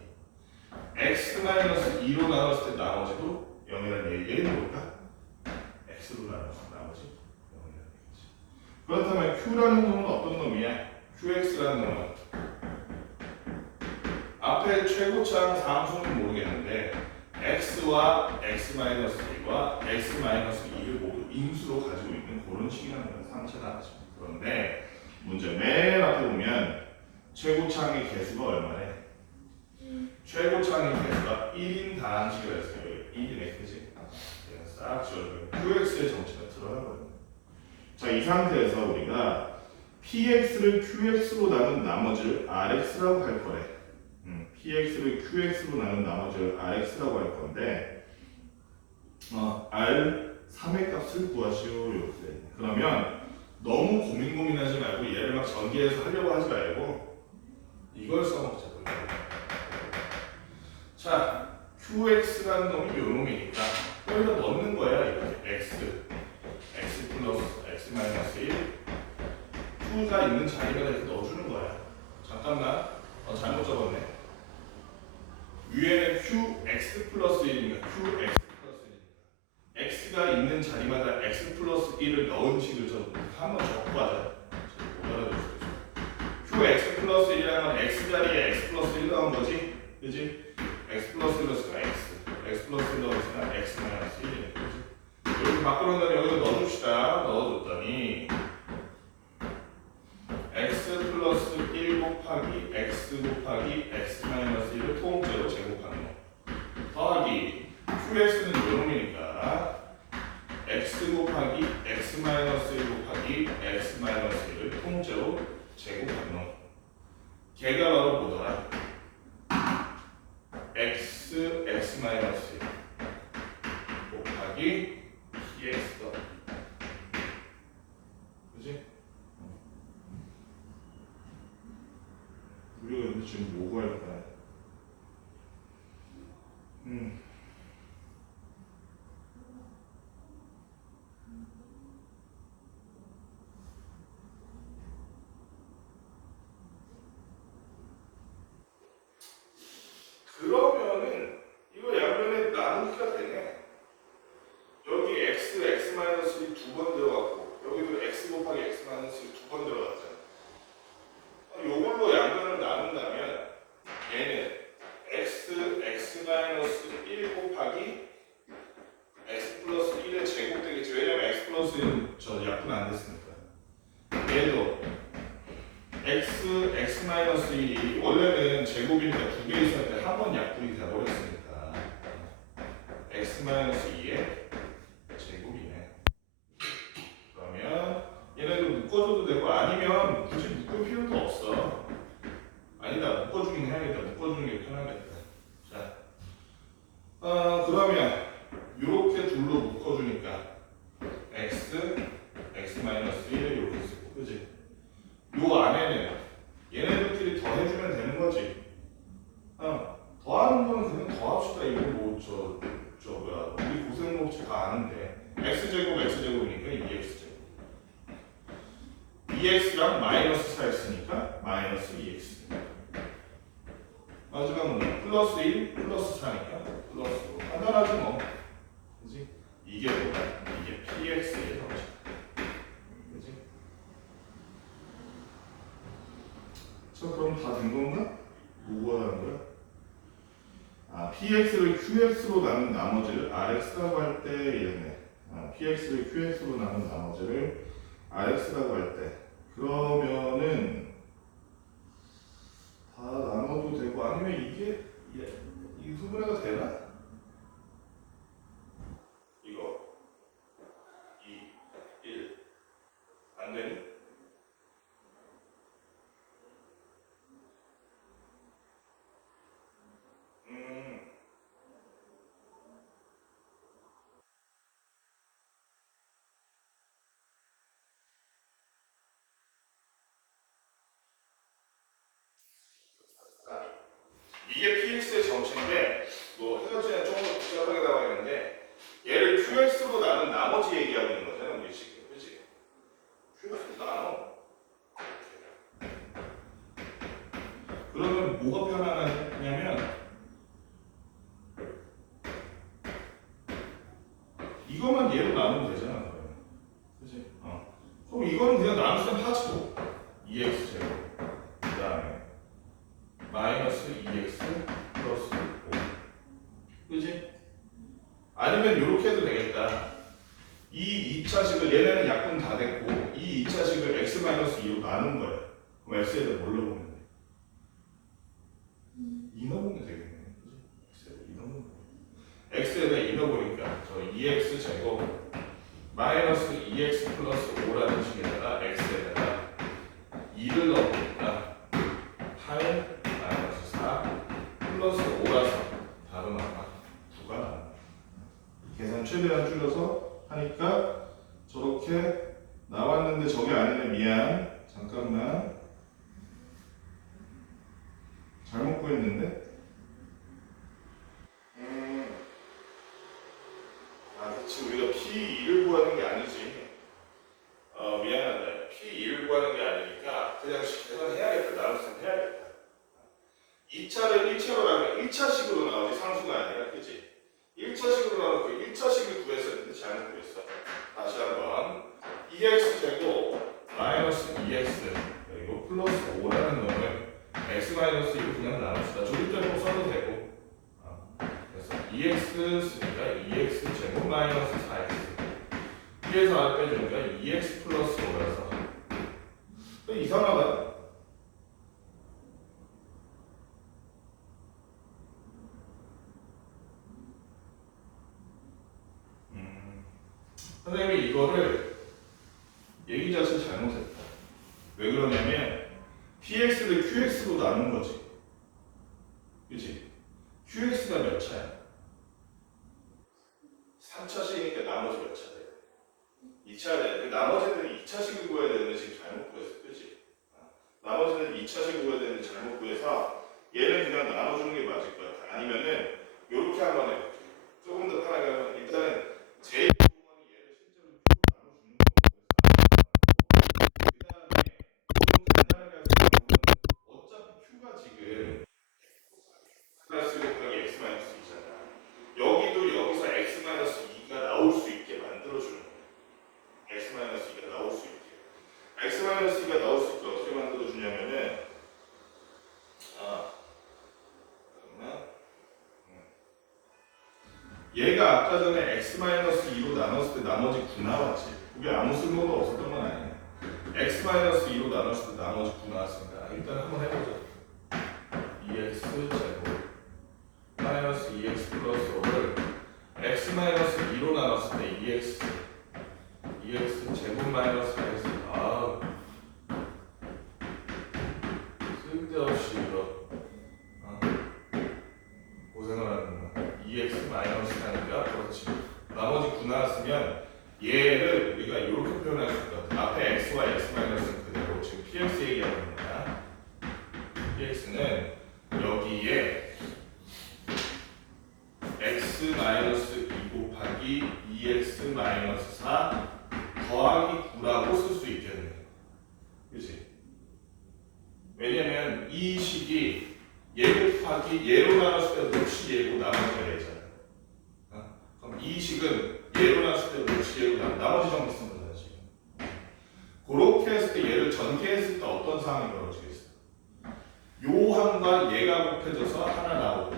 x-2로 나눴을 때 나머지도 0이라는 얘기. 얘는 뭘까? x로 나눠서 나머지 0이라는 얘기지. 그렇다면 q라는 놈은 어떤 놈이야? qx라는 놈은 앞에 최고차항 상수는 모르겠는데 x와 x-1과 x-2를 모두 인수로 가지고 있는 그런 식이라는 건 상체다. 그런데 문제 맨 앞에 보면 최고차항의 개수가 얼마래? 최고차항의 개수가 1인 다항식이라 해서 여기 1이네. 그치? 싹 지워주면 qx의 정체가 들어가거든요. 자, 자, 이 상태에서 우리가 px를 qx로 나눈 나머지를 rx라고 할 거래. px를 qx로 나눈 나머지를 rx라고 할 건데 r 3의 값을 구하시오. 이렇게. 그러면 너무 고민하지 말고 얘를 막 전개해서 하려고 하지 말고 이걸 써먹자고요. 자, qx라는 놈이 요 놈이니까 여기다 넣는 거야. 이렇게 x 플러스 x 마이너스 1 q가 있는 자리에다 이렇게 넣어주는 거야. 잠깐만, 잘못 적었네. 위에는 qx 플러스 1이니까 qx 플러스 1이니까 x가 있는 자리마다 x 플러스 1을 넣은 식을 한번 적고 하자. 못 알아들었어. qx 플러스 1이라는 건 x 자리에 x 플러스 1 넣은 거지? 그지? x 플러스 1 넣었으니까 x 플러스 1 넣었으니까 x 마이너스 1이네. 그지? 이렇게 바꾸는 여기다 넣어줍시다. 넣어줬더니 x 플러스 1 곱하기 x 곱하기 x 마이너스 1을 통째로 제곱하는 거 더하기 qx는 요놈이니까 x 곱하기 x 마이너스 1 곱하기 x 마이너스 1을 통째로 제곱하는 거 걔가 바로 뭐더라? x 마이너스 1 곱하기 px다. 그지? 우리가 근데 지금 뭐 구할 거야? 그러면은 이거 양면에 나누기가 되네. 여기 x 마이너스 1 두 번 들어갔고 여기도 x 곱하기 x 마이너스 1 두 번 들어갔잖아. 요걸로 양면을 나눈다면 얘는 x 마이너스 1 곱하기 x 플러스 1의 제곱 되겠지. 왜냐면 x 플러스 1은 저 약분 안 됐으니까. 얘도 x 마이너스 1이 원래는 제곱이니까 두 개 있을 때 한 번 약분이 돼버렸으니까 x 마이너스 2의 제곱이네. 그러면 얘네들 묶어줘도 되고 아니면 굳이 묶을 필요도 없어. 아니다, 묶어주긴 해야겠다. 묶어주는 게 편하겠다. 자, 그러면 이렇게 둘로 묶어주니까 x 마이너스 1을 이렇게 쓰고, 그지? 요 안에는 얘네들끼리 더해주면 되는 거지. 더하는 거는 그냥 더합시다. 이거 뭐 뭐야 우리 고생법칙 다 아는데 x제곱이니까 2x제곱 2x랑 마이너스 4x니까 마이너스 2x 마지막은 플러스 1 플러스 4니까 플러스 5 간단하지 뭐. 그지? 이게 뭐야? 이게 px의 형식. 그지? 자, 그럼 다 된 건가? 뭐가 하는 거야? px를 qx로 나눈 나머지를 rx라고 할 때 얘네. px를 qx로 나눈 나머지를 rx라고 할 때 그러면은 다 나눠도 되고 아니면 이게 소분해가 되나? 이거 2, 1 안 되니? 이게 px의 정체인데 뭐 해설지는 조금 더 복잡하게 나와 있는데 얘를 qx로 나눈 나머지 얘기하고 있는 거잖아 우리 지금. 그치? qx로 나눠. 그러면 뭐가 편하냐면 이것만 얘로 나누면 되잖아. 그러면. 그치? 그럼 이거는 그냥 나누면 하죠. 2x 제곱 그 다음에 마이너스 2x 플러스 5 그지? 아니면 이렇게 해도 되겠다. 이 2차식을 얘네는 약분 다 됐고 이 2차식을 x 마이너스 2로 나눈 거야. 그럼 x에다 뭘로 보면 돼? 2 넣으면 되겠네. 그지? x에다 2 넣으니까 저 2x 제곱 마이너스 2x 플러스 5라는 최대한 줄여서 하니까 저렇게 나왔는데 저게 아니네. 미안. 잠깐만. 잘못 구했는데? 아, 그치. 우리가 P2를 구하는 게 아니지. 미안하다. P2를 구하는 게 아니니까 그냥 계산해야겠다. 나눗셈 해야겠다. 2차를 1차로 나누면 1차식으로 나오지 상수가 아니라, 그치? 1차식으로 나오면 그 1차식을 구했었는데 잘못 구했어. 다시 한번 2x 제곱 마이너스 2x 그리고 플러스 5라는 놈을 x 마이너스 2로 그냥 나눕시다. 조립제곱 써도 되고. 그래서 2x 쓰니까 2x 제곱 마이너스 4x 위에서 아래 빼주니까 2x 플러스 5라서 이상하다. 선생님이 이거를 얘기 자체 잘못했다. 왜 그러냐면 px를 qx로 나눈 거지. 그치? qx가 몇 차야? 3차식이니까 나머지 몇 차 돼? 2차 돼. 나머지는 2차식을 구해야 되는데 지금 잘못 구했어. 그치? 나머지는 2차식을 구해야 되는데 잘못 구해서 얘는 그냥 나눠주는 게 맞을 것 같아. 아니면은 이렇게 한번 해볼게. 조금 더 편하게 하면 일단은 제일 플러스 곱하기 x 마이너스 2잖아. 여기도 여기서 x 마이너스 2가 나올 수 있게 만들어주는 거야. x 마이너스 2가 나올 수 있게. x 마이너스 2가 나올 수 있게 어떻게 만들어주냐면은 잠깐만. 얘가 아까 전에 x 마이너스 2로 나눴을 때 나머지 9 나왔지. 그게 아무 쓸모가 없었던 건 아니야. x 마이너스 2로 나눴을 때 나머지 9 나왔으니까 일단 한번 해보자. 2x 제곱 마이너스 2x 플러스 5를 x 마이너스 2로 나눴을 때 2x 제곱 마이너스 4x 쓸데없이 이거 고생을 하는구나. 2x 마이너스 4니까 그렇지. 나머지 9 나왔으면 얘를 우리가 이렇게 표현할 수 있거든. 앞에 x와 x 마이너스는 그대로 지금 px 얘기하는 거야. px는 여기에 x 마이너스 2 곱하기 2x 마이너스 4 더하기 9라고 쓸 수 있겠네. 그치? 왜냐면 이 식이 얘 곱하기 얘로 나눴을 때 몫이 얘고 나머지가 얘잖아. 그럼 이 식은 얘로 나눴을 때 몫이 얘고 나머지 정도 쓴 거잖아 지금. 그렇게 했을 때 얘를 전개했을 때 어떤 상황이 벌어지겠어? 요 항과 얘가 곱해져서 하나 나오고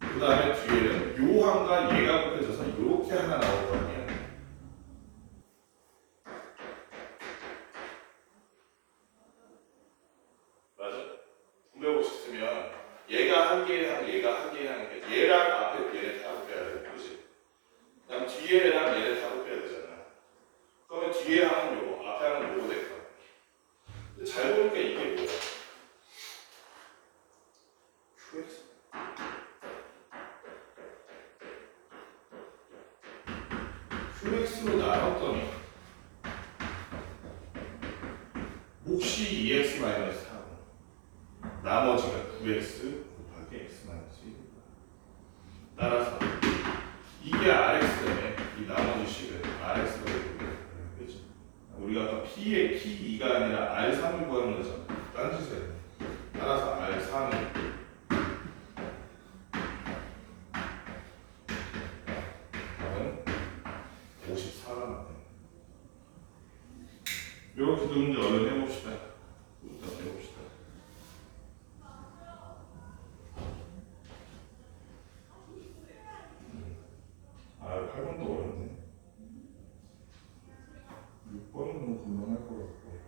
그 다음에 뒤에는 요 항과 얘가 곱해져서 이렇게 하나 나올 거 아니야. 맞아? 구별하고 싶으면 얘가 한 개에 하고 얘가 한 개에 하는 게 얘랑 앞에 얘네 다 곱해야 돼. 그렇지? 그다음 뒤에랑 얘네 다 곱해야 되잖아. 그러면 뒤에 하는 요거, 앞에 하는 요거 될 거야. 근데 잘 보니까 이게 뭐야? QX? QX로 나눴더니 몫이 2x 마이너스 4고 나머지가 9x 곱하기 x 마이너스 1. 따라서 이게 RX네. 이 나머지 식을 RX로 해볼게요. 그치? 우리가 아까 P2가 아니라 R3을 구하는 거잖아. 딴짓을 해. 따라서 R3을 그러면 54가 나와요. 이렇게 두 문제 얼른 해봅시다. 일단 해봅시다. 아, 8번도 어렵네. 6번은 뭐 금방 할 것 같고.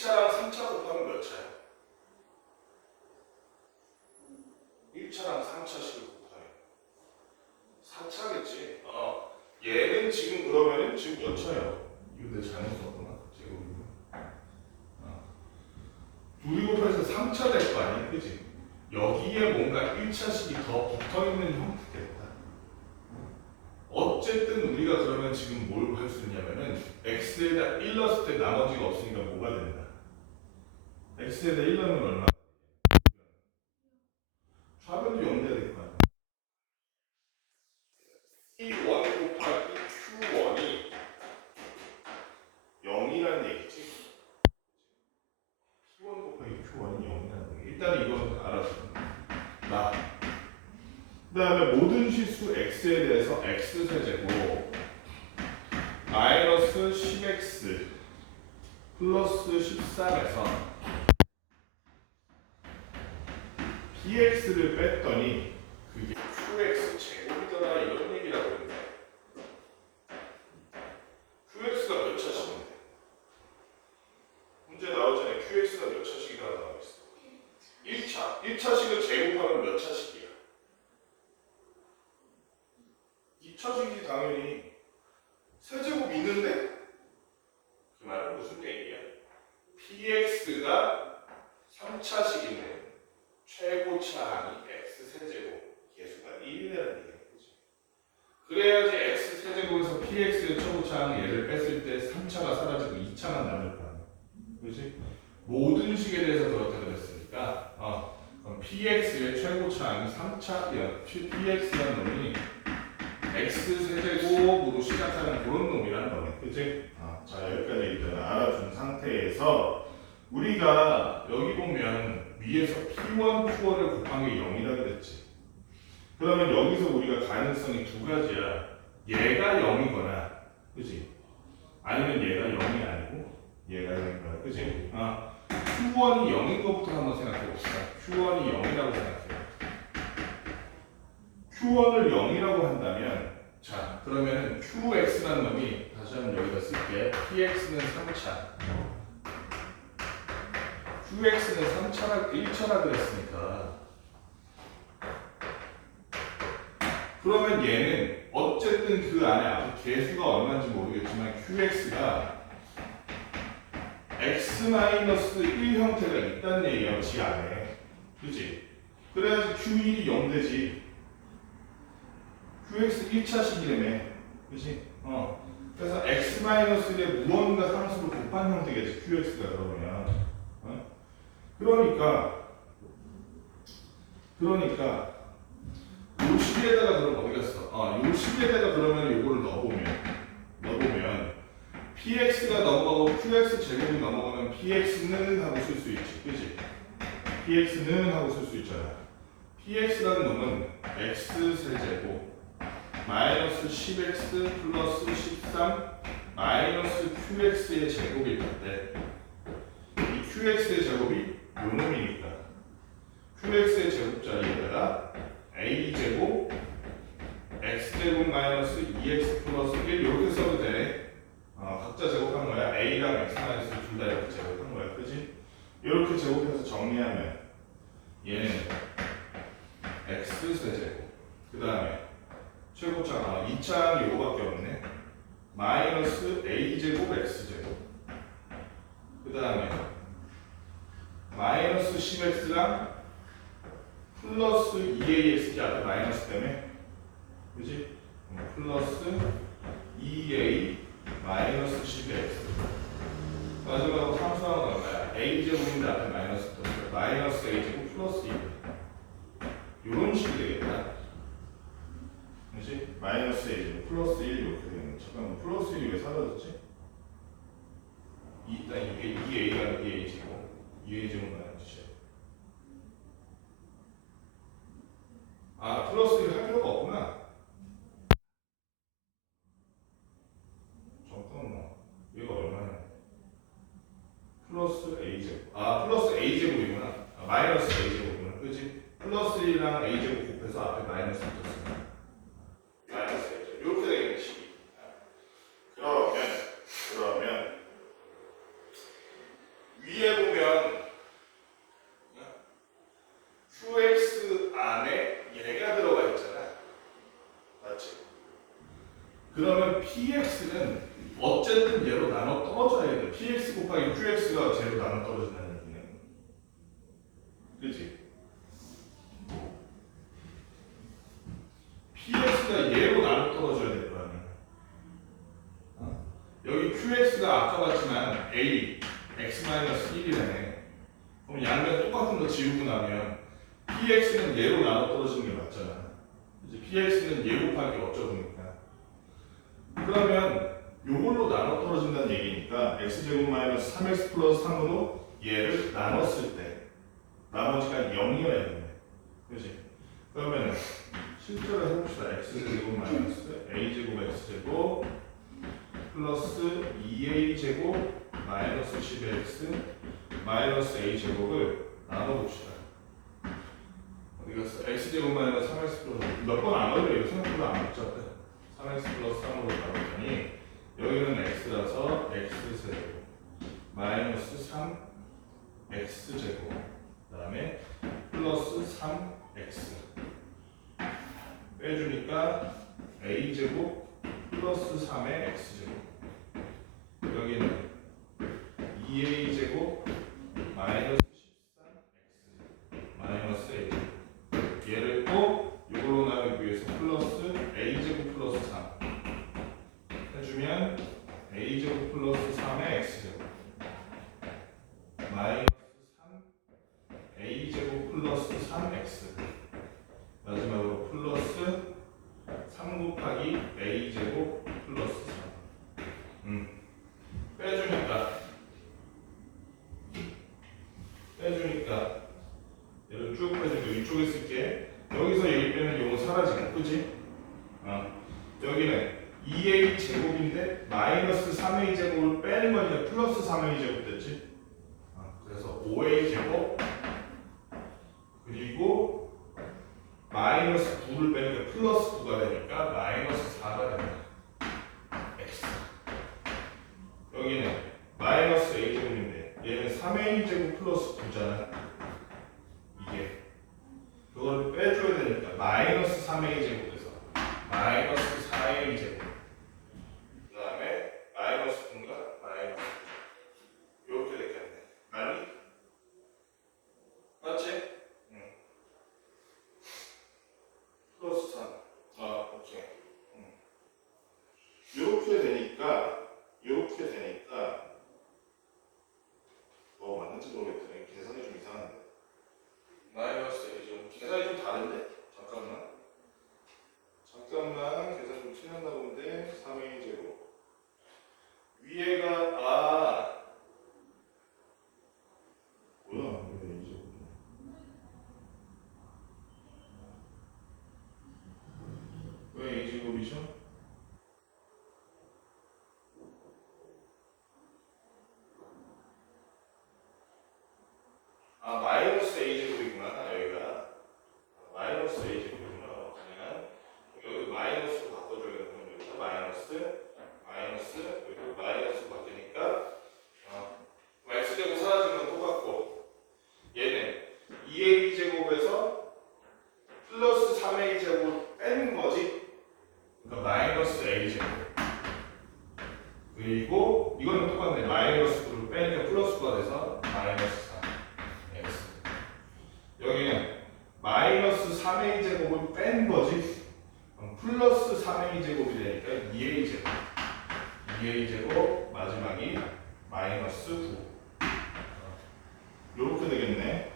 1차랑 3차 곱하면 몇 차야? 1차랑 3차씩을 곱하면 4차겠지. 얘는 지금 그러면은 지금 몇 차야? 이거 내가 잘못 썼구나. 제곱이고. 둘이 곱해서 3차 될 거 아니야, 그지? 여기에 뭔가 1차씩이 더 붙어있는 형태겠다. 어쨌든 우리가 그러면 지금 뭘 할 수 있냐면은 x에다 1 넣었을 때 나머지가 없으니까 뭐가 된다? x에다 1 넣으면 얼마? 좌변도 0 돼야 될 거 아니야. P1 곱하기 Q1이 0이라는 얘기지. P1 곱하기 Q1이 0이라는 얘기. 일단 이건 알아서. 그 다음에 모든 실수 x에 대해서 x세제곱 마이너스 10x 플러스 13에서 bx를 뺐더니 그게 qx 제곱이더라 이런 얘기라고 했네. qx가 몇 차씩인데? 문제 나오기 전에 qx가 몇 차씩이라고 나와 있어? 1차. 1차씩을 제곱하면 몇 차씩이야? 2차씩이 당연히 세제곱 있는데? 그 말은 무슨 얘기야? px가 3차식이네. 최고차항이 x세제곱 계수가 1이라는 얘기지. 그래야지 x세제곱에서 px의 최고차항 얘를 뺐을 때 3차가 사라지고 2차만 남을 거 아니야. 그렇지? 모든 식에 대해서 그렇다 그랬으니까 그럼 px의 최고차항이 3차 px라는 놈이 x세제곱으로 시작하는 그런 놈이라는 거네. 그치? 자, 여기까지 일단 알아준 상태에서 우리가 여기 보면 위에서 P1, Q1을 곱한 게 0이라 그랬지. 그러면 여기서 우리가 가능성이 두 가지야. 얘가 0이거나, 그치? 아니면 얘가 0이 아니고 얘가 0이거나, 그치? Q1이 0인 것부터 한번 생각해 봅시다. Q1이 0이라고 생각해. Q1을 0이라고 한다면 자, 그러면 QX라는 놈이 다시 한번 여기다 쓸게. PX는 3차 QX는 3차라 1차라 그랬으니까 그러면 얘는 어쨌든 그 안에 앞에 개수가 얼마인지 모르겠지만 QX가 X-1 형태가 있다는 얘기야. 지 안에. 그치? 그래야지 Q1이 0 되지. QX 1차식이라며. 그치? 그래서 X-1의 무언가 상수를 곱한 형태겠지. QX가 그러면. 그러니까 요 식에다가 그럼 어디 갔어? 요 식에다가 그러면 요거를 넣어보면 PX가 넘어가고 QX 제곱이 넘어가면 PX는 하고 쓸 수 있지. 그치? PX는 하고 쓸 수 있잖아. PX라는 놈은 X세제곱 마이너스 10x 플러스 13 마이너스 qx의 제곱일 건데 이 qx의 제곱이 요 놈이니까 qx의 제곱 자리에다가 a제곱 x제곱 마이너스 2x 플러스 1 이렇게 써도 되네. 각자 제곱한 거야. a랑 x 마이너스 둘 다 이렇게 제곱한 거야. 그치? 이렇게 제곱해서 정리하면 얘는 x세제곱 그 다음에 최고차항 2차항이 요거밖에 없네. 마이너스 a제곱 x제곱 그 다음에 마이너스 10x랑 플러스 2ax 앞에 마이너스 때문에 그치? 플러스 2a 마이너스 10x 마지막으로 함수항은 얼마야? a제곱인데 앞에 마이너스 떴어요. 마이너스 a제곱 플러스 2 요런 식이 되겠다. 그치? 마이너스 1 플러스 1 이렇게 되는 거. 잠깐만 플러스 1이 왜 사라졌지? 일단 이게 2a가 2a제곱 2a제곱 마이너스 어쨌든 얘로 나눠 떨어져야 돼. px 곱하기 qx가 제로 나눠 떨어진다는 얘기는. 그치? px가 얘로 나눠 떨어져야 될 거 아니야. 여기 qx가 아까 봤지만 a x-1이라네. 그럼 양변 똑같은 거 지우고 나면 px는 얘로 나눠 떨어지는 게 맞잖아. 이제 px는 얘 곱하기 어쩌고니까. 그러면 요걸로 나눠 떨어진다는 얘기니까 x제곱 마이너스 3x 플러스 3으로 얘를 나눴을 때 나머지가 0이어야 되네. 그렇지? 그러면 실제로 해봅시다. x제곱 마이너스 a제곱 x제곱 플러스 2a제곱 마이너스 10x 마이너스 a제곱을 나눠봅시다. 어디 갔어? x제곱 마이너스 3x 플러스 몇 번 안 걸려요. 생각보다 안 복잡해. 3x 플러스 3으로 나눴더니 여기는 x라서 x제곱 마이너스 3x제곱 그 다음에 플러스 3x 빼주니까 a제곱 플러스 3의 x제곱 여기는 2a제곱 마이너스 13x 마이너스 a제곱 얘를 꼭 요걸로 나누기 위해서 플러스 a제곱 플러스 3 해주면 a제곱 플러스 3의 x제곱 마이너스 3 a제곱 플러스 3x 마지막으로 플러스 3 곱하기 a제곱 플러스 3 빼주니까 얘를 쭉 빼주고 이쪽에 쓸게. 여기서 얘 빼면 요거 사라지고 그치? 여기는 2a 제곱인데 마이너스 3a 제곱을 빼는 거니까 플러스 3a 제곱 됐지? 그래서 5a 제곱 그리고 마이너스 9를 빼니까 플러스 9가 되니까 마이너스 4가 됩니다. x 여기는 마이너스 a 제곱인데 얘는 3a 제곱 플러스 9잖아. 이게 그걸 빼줘야 되니까 마이너스 3a 제곱에서 마이너스 4a 제곱 그 다음에 마이너스 9가 마이너스 이렇게 되겠네. 맞니? 맞지? 응. 플러스 3 오케이. 이렇게 되니까 맞는지 모르겠다. 계산이 좀 이상한데 마이너스 a 제곱 계산이 좀 다른데? 잠깐만 계산 좀 틀렸나 본데 3a 제곱 위에가 뭐야 왜 a 제곱 왜 a 제곱이죠? 마이너스 a 제곱이구나. 여기가 마이너스 a 제곱이구나. 그냥 여기 마이너스로 바꿔줘야겠네. 여기서 마이너스 여기 마이너스로 바뀌니까 x제곱 사라진 건 똑같고 얘는 2a 제곱에서 플러스 3a 제곱을 빼는 거지. 그러니까 마이너스 a 제곱 그리고 이거는 똑같네. 마이너스 9를 빼니까 플러스 9가 돼서 마이너스 3 x 여기는 마이너스 3a 제곱을 뺀 거지. 그럼 플러스 3a 제곱이 되니까 2a 제곱 2a 제곱 마지막이 마이너스 9 요렇게 되겠네.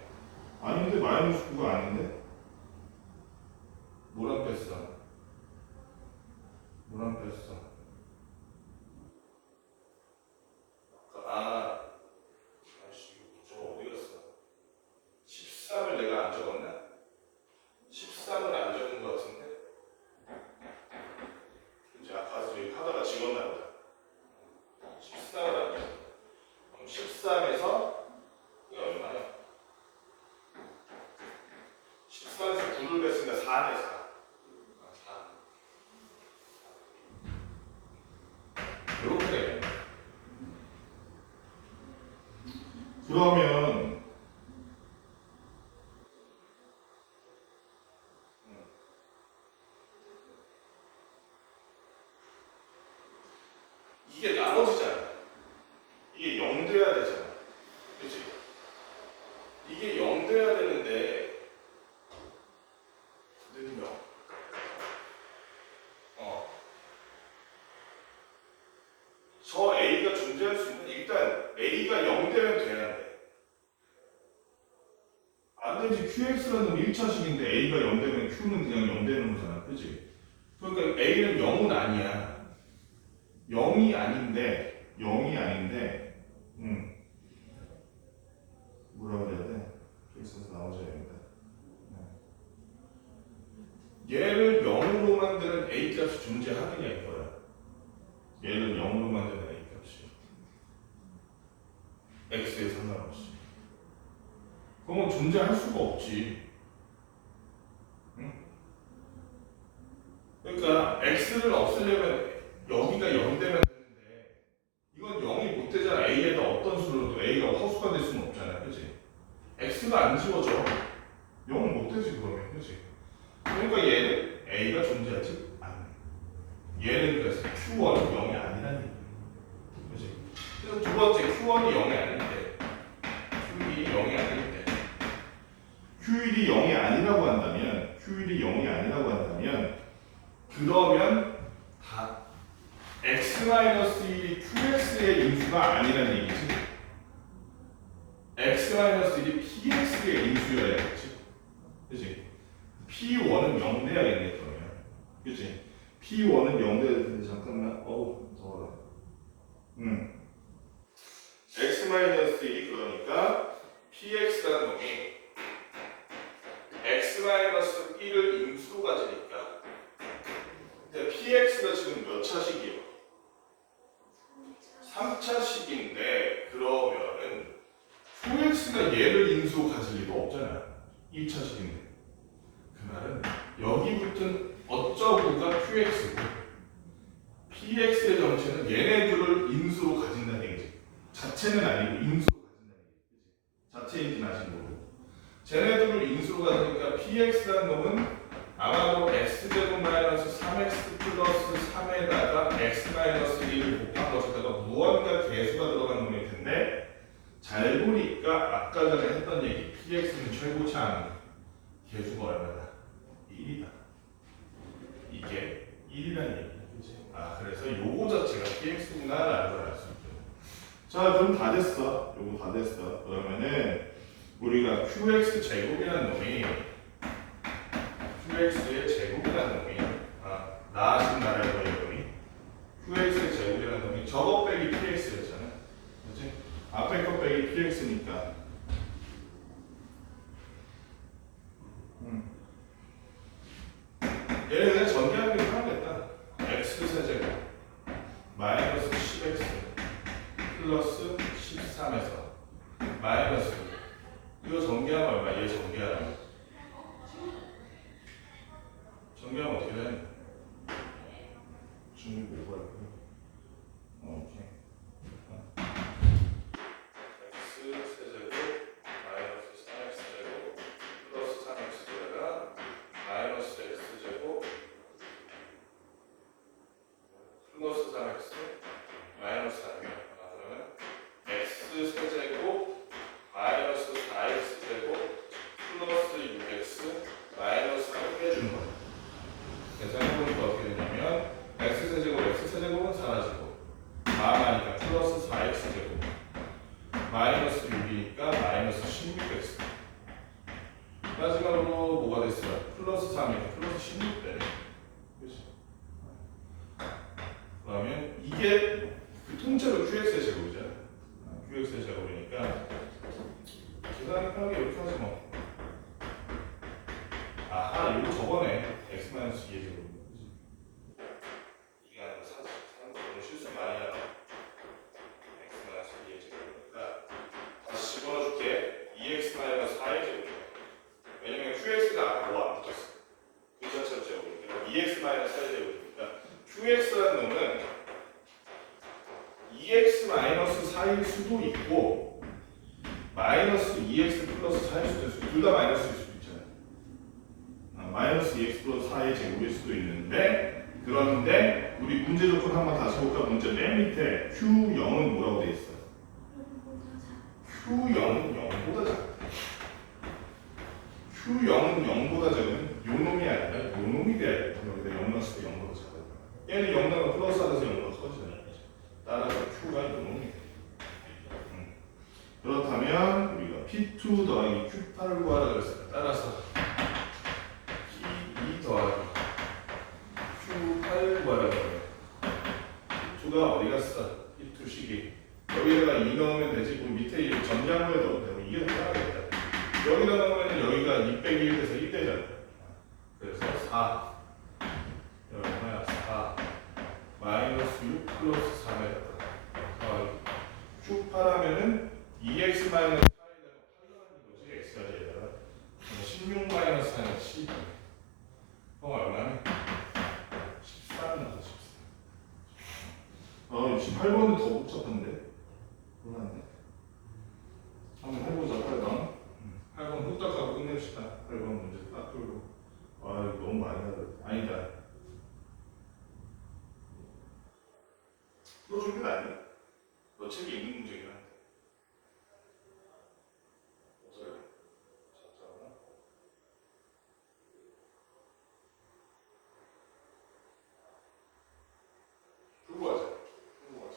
아닌데 마이너스 9가 아닌데 뭐랑 뺐어? 아이씨 저거 어디 갔어? 13을 내가 안 적었나? 13을 안 적은 것 같은데? 이제 아까 여기 하다가 지웠나 보다. 13을 안 적어. 그럼 13에서 이게 얼마야? 13에서 9를 뺐으니까 4네 4. 이렇게 되겠네. 그러면 이게 A가 존재할 수 있는 일단 A가 0 되면 돼야 돼. 안 되지. QX라는 1차식인데 A가 0 되면 Q는 그냥 0 되는 거잖아. 그치? 그러니까 A는 0은 아니야. 0이 아닌데, 뭐라고 해야 돼? QX에서 나오셔야 됩니다. 얘를 0으로 만드는 A 값이 존재하느냐 이거야. 얘를 0으로 만드는 A 값이. X에 상관없이. 그러면 존재할 수가 없지. 응? 그러니까 X를 없애려면 여기가 0 되면 되는데 이건 0이 못 되잖아. A에다 어떤 수로도 A가 허수가 될 수는 없잖아. 그치? X가 안 지워져. 0은 못 되지 그러면. 그치? 그러니까 얘는 A가 존재하지 않는. 얘는 그래서 Q1은 0이 아니라는 얘기야. 그치? 그래서 두 번째 Q1이 0이 아닌데 Q1이 0이 아닌데 Q1이 0이 아니라고 한다면 그러면 다 X-1이 QX의 인수가 아니라는 얘기지. X-1이 PX의 인수여야겠지. 그치? P1은 0 돼야겠네 그러면. 그치? P1은 0 돼야 되는데 잠깐만. 어우 더워라. X-1이 그러니까 PX라는 놈이 X-1을 인수로 가지니까 근데 PX가 지금 몇 차식이에요? 3차식인데 그러면은 QX가 얘를 인수로 가질 리가 없잖아. 2차식인데 그 말은 여기 붙은 어쩌구가 QX고 PX의 정체는 얘네들을 인수로 가진다는 얘기지. 자체는 아니고 인수로 가진다는 얘기지. 자체인지 나신 거고 쟤네들을 인수로 가지니까 PX라는 놈은 아마도 X제곱 마이너스 3X 플러스 3에다가 X 마이너스 1을 곱한 것에다가 무언가 개수가 들어간 놈일 텐데 잘 보니까 아까 전에 했던 얘기 PX는 최고차 개수가 얼마나? 1이다. 이게 1이라는 얘기지. 아 그래서 요거 자체가 PX구나라는 걸 알 수 있죠. 자 그럼 다 됐어. 요거 다 됐어. 그러면은 우리가 QX 제곱이라는 놈이 QX의 제곱이라는 놈이 나아진 나라의 놈이 QX의 제곱이라는 놈이 저거 빼기 PX였잖아. 그렇지? 앞에 거 빼기 PX니까 얘를 그냥 전개하는 게 편하겠다. X 세제곱 마이너스 10X 플러스 13에서 마이너스 이거 전개하면 얼마? 얘 전개하면 어떻게 되냐? 중국 뭐가 있고 오케이 X 세제곱 마이너스 3X제곱 플러스 3X제곱에다가 마이너스 X제곱 플러스 3X 마이너스 4이야. 그러면 X 세제곱 마이너스 4X제곱 플러스 6X 마이너스 3 빼주는 거야. 계산해보니까 어떻게 되냐면 X세제곱은 사라지고 마하니까 플러스 4X제곱 마이너스 6이니까 마이너스 16X 마지막으로 뭐가 됐어요? 플러스 3이니까 플러스 16대 그렇지? 그러면 이게 그 통째로 QX의 제곱이잖아. QX의 제곱이니까 계산이 편하게 이렇게 하지 뭐. 아하 이거 저거네. X-2의 제곱. 이게 아니고 오늘 실수 많이 하네. X-2의 제곱이니까 다시 집어넣어줄게. 2X-4의 제곱. 왜냐면 QX가 아까 뭐안 붙었어. 그 자체로 제곱이니까 2X-4의 제곱이니까 QX라는 놈은 2X-4일 수도 있고 마이너스 2X 플러스 4일 수도 있고 둘 다 마이너스일 수도 있잖아요. 마이너스 2X 플러스 4의 제곱일 수도 있는데 그런데 우리 문제 조건 한번 다시 볼까? 문제 맨 밑에 Q0은 뭐라고 돼 있어? Q0은 0보다 작다. Q0은 0보다 작으면 요 놈이 아니라 요 놈이 돼야 돼. 여기다 0 넣었을 때 0보다 작아. 얘는 0 넣으면 플러스 하면서 0보다 커지잖아. 따라서 Q가 요 놈. Q2 더하기 Q8을 구하라 그랬어요. 따라서 P2 더하기 Q8 구하라 그래요. P2가 어디 갔어? P2 식이 여기다가 2 넣으면 되지. 그 밑에 전량물에 넣으면 되고 이게 더 편하겠다. 여기다 넣으면 여기가 2 빼기 1 돼서 1 되잖아. 그래서 4 여기 얼마야? 4 마이너스 6 플러스 4면 Q8 하면은 2x 마이너스 8에다가 8 넣는 거지. x까지에다가 16 마이너스 4는 12 얼마네? 13 나왔어. 18번은 더 복잡한데? 몰랐네. 한번 해보자. 8번 8번 후딱 하고 끝냅시다. 8번 문제 딱 풀고. 아 이거 너무 많이 하더라. 아니다. 풀어준 게 아니야. 너 책에 있는 문제긴 한데. 어서요. 잠깐만. 풀고 가자. 풀고 가자.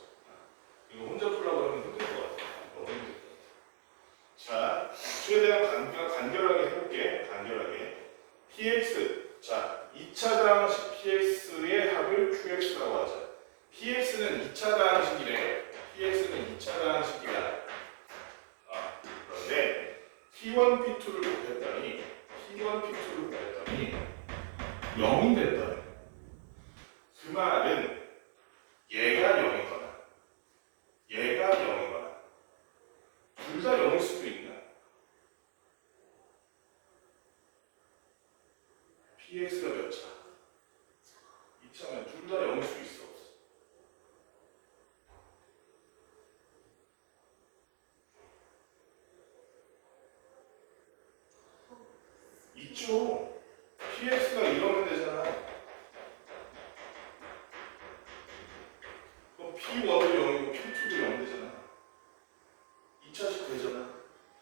이거 혼자 풀라고 하면 힘들 것 같아. 너무 힘들 것 같아. 자, 최대한 간결하게 해볼게. 간결하게. px. 자, 2차 다항식 px의 합을 qx라고 하자. px는 2차 다항식이래. px는 2차 다항식이야. 그런데 p1, p2를 곱했더니 0이 됐다. 그 말은 얘가 0이거나 얘가 0이거나 둘 다 0일 수도 있나? px가 몇 차? 2차면 둘 다 0일 수 있어. 있죠. px가 이러면 되잖아. 그럼 p1도 0이고 p2도 0 되잖아. 2차식 되잖아.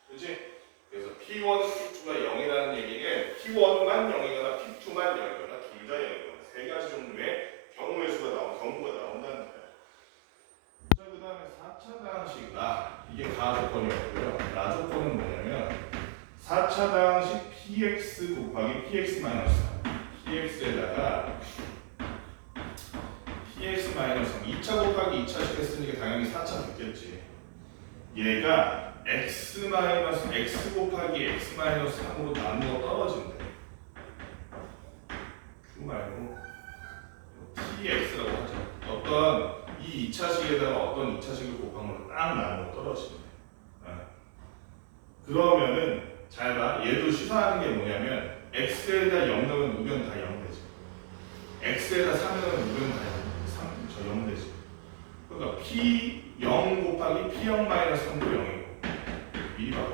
그치? 그래서 p1, p2가 0이라는 얘기는 p1만 0이거나 p2만 0이거나 둘 다 0이거나 세 가지 종류의 경우의 수가 경우가 나온다는 거야. 자, 그 다음에 4차 다항식 이게 가 조건이었고요. 나 조건은 뭐냐면 4차 다항식 px 곱하기 px 마이너스 3 px에다가 px 마이너스 3 2차 곱하기 2차식 했으니까 당연히 4차 됐겠지. 얘가 x 마이너스 x 곱하기 x 마이너스 3으로 나누어 떨어진대. q 말고 tx라고 하죠. 어떤 이 2차식에다가 어떤 2차식을 곱한 걸로 딱 나누어 떨어진대. 그러면은 잘 봐. 얘도 시사하는 게 뭐냐면 x에다 0 넣으면 우변 다 0 되지. x에다 3 넣으면 우변 다 0 되지. 그러니까 p0 곱하기 p0 마이너스 3도 0이고 미리 봐봐.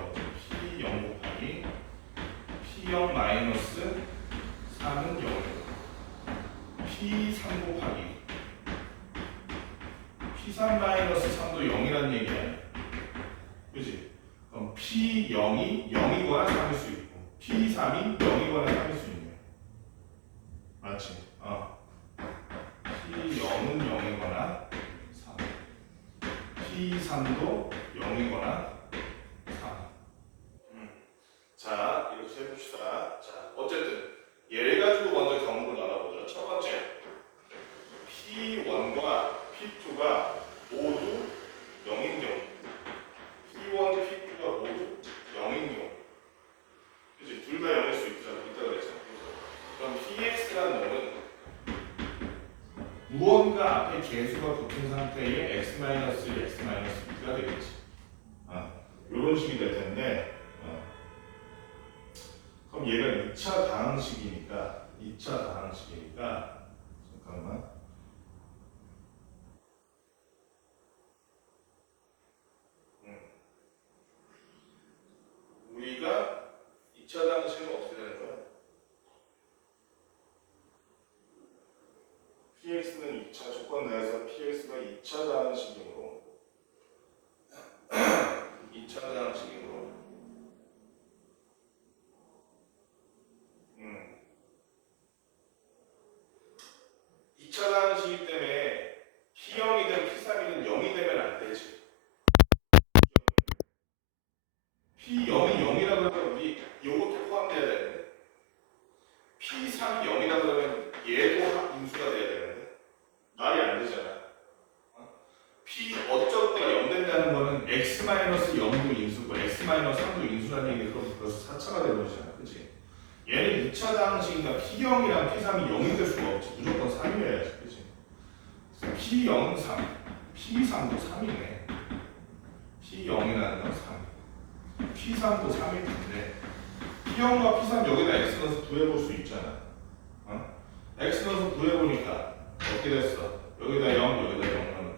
p0 곱하기 p0 마이너스 3은 0이고 p3 곱하기 p3 마이너스 3도 0이라는 얘기야. 그치? 그럼 p0이 0이거나 3일 수 있고 p3이 0이거나 3일 수 있네. 맞지? p0은 0이거나 3 p3도 0이거나 3 자, 이렇게 해봅시다. 자, 어쨌든 얘를 가지고 먼저 경우를 나눠보죠. 첫 번째 p1과 p2가 모두 0인 경우 p1, p2가 모두 0인 경우 그치? 둘 다 0일 수 있다 그랬잖아. 그럼 px라는 놈은 무언가 앞에 계수가 붙은 상태의 x-2가 되겠지. 이런 식이 될 텐데 그럼 얘가 2차 다항식이니까 잠깐만 우리가 2차 다항식은 어떻게 되는 거야? px는 2차 조건 내에서 px가 2차 다항식이므로 2차 다항식이므로 P 어쩌고 0 된다는 거는 x-0도 인수고 x-3도 인수라는 얘기가 그럼 벌써 4차가 되버리잖아. 그치? 얘는 2차 방식이니까 P0이랑 P3이 0이 될 수가 없지. 무조건 3이어야지. 그치? P0, 3. P3도 3이네. P0이라는 건 3. P3도 3일 텐데 P0과 P3 여기다 X 넣어서 구해볼 수 있잖아. 어? X 넣어서 구해보니까 어떻게 됐어? 여기다 0, 여기다 0 넣으니까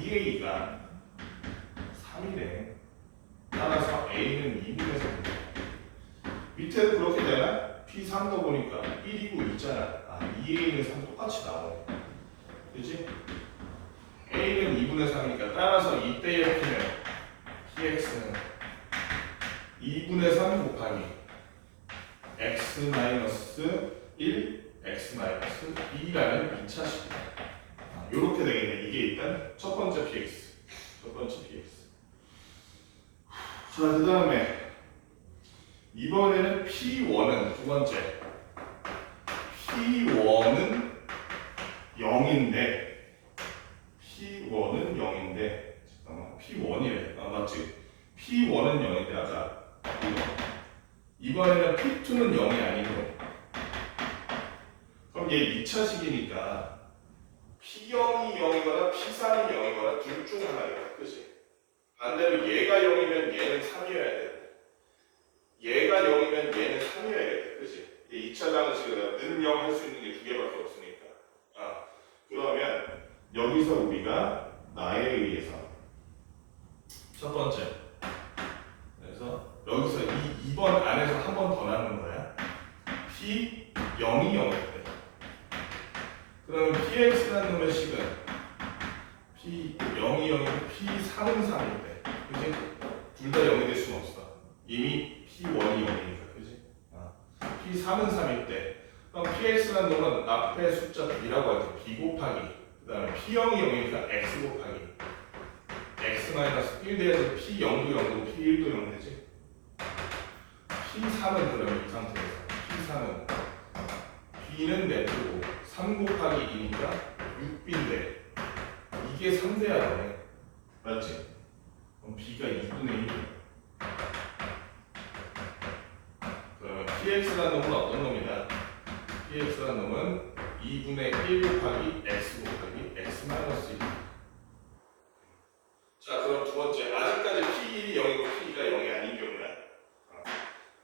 2A가 3이네. 따라서 A는 2분의 3. 밑에도 그렇게 되나? P3도 보니까 1이고 있잖아. 아, 2A는 3 똑같이 나오네. 그치? A는 2분의 3이니까 따라서 이때의 P는 PX는 2분의 3 곱하기 x-1, x-2라는 2차식이다. 이렇게 되겠네. 이게 일단 첫 번째 PX. 첫 번째 PX. 자, 그 다음에 이번에는 P1은 두 번째. P1은 0인데 P1은 0인데 잠깐만 P1이래. 아 맞지? P1은 0인데 아까 이번에는 P2는 0이 아니고 그럼 얘 2차식이니까 P0이 0이거나 P3이 0이거나 둘 중 하나이다. 그치? 반대로 얘가 0이면 얘는 3이어야 돼. 얘가 0이면 얘는 3이어야 돼. 그치? 2차 방식은 는 0 할 수 있는 게 두 개밖에 없으니까. 아, 그러면 여기서 우리가 나에 의해서 첫 번째 그래서 여기서 이 2번 안에서 한 번 더 남는 거야. P0이 0일 때 그러면 PX라는 놈의 식은 P0이 0이고 P3은 3일 때 그치? 둘 다 0이 될 수는 없어. 이미 P1이 0이니까 그치? P3은 3일 때 그럼 PX라는 놈은 앞에 숫자 B라고 할 때 B 곱하기 그 다음에 P0이 0이니까 X 곱하기 X-1 돼야지 P0도 0이고 P1도 0 되지. P3은 그러면 이 상태에서 P3은 B는 네트고 3 곱하기 2니까 6B인데 이게 3돼야 되네. 맞지? 그럼 B가 2분의 1. 그러면 PX라는 놈은 어떤 놈이다? PX라는 놈은 2분의 1 곱하기 X 곱하기 X-1. 자, 그럼 두 번째. 아직까지 P1이 0이고 P가 0이 아닌 경우야.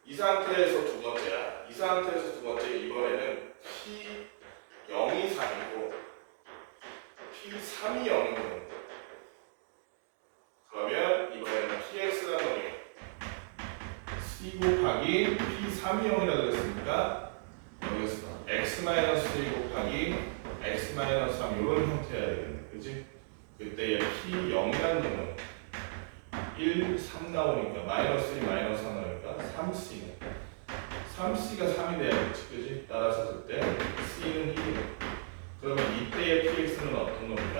이 상태에서 두 번째야. 이 상태에서 두 번째. 이번에는 P0이 3이고 P3이 0이고 그러면 이번에는 PX라는 놈이 C 곱하기 P3이 0이라고 그랬으니까 여기서 X-1 곱하기 X-3 이런 형태여야 되겠네. 그치? 그때 P0이라는 놈은 1, 3 나오니까 마이너스 1, 마이너스 3 나오니까 3C네. 3C가 3이 돼야겠지. 그치? 따라서 그때 C는 1이네. 그러면 이때의 PX는 어떤 놈이다?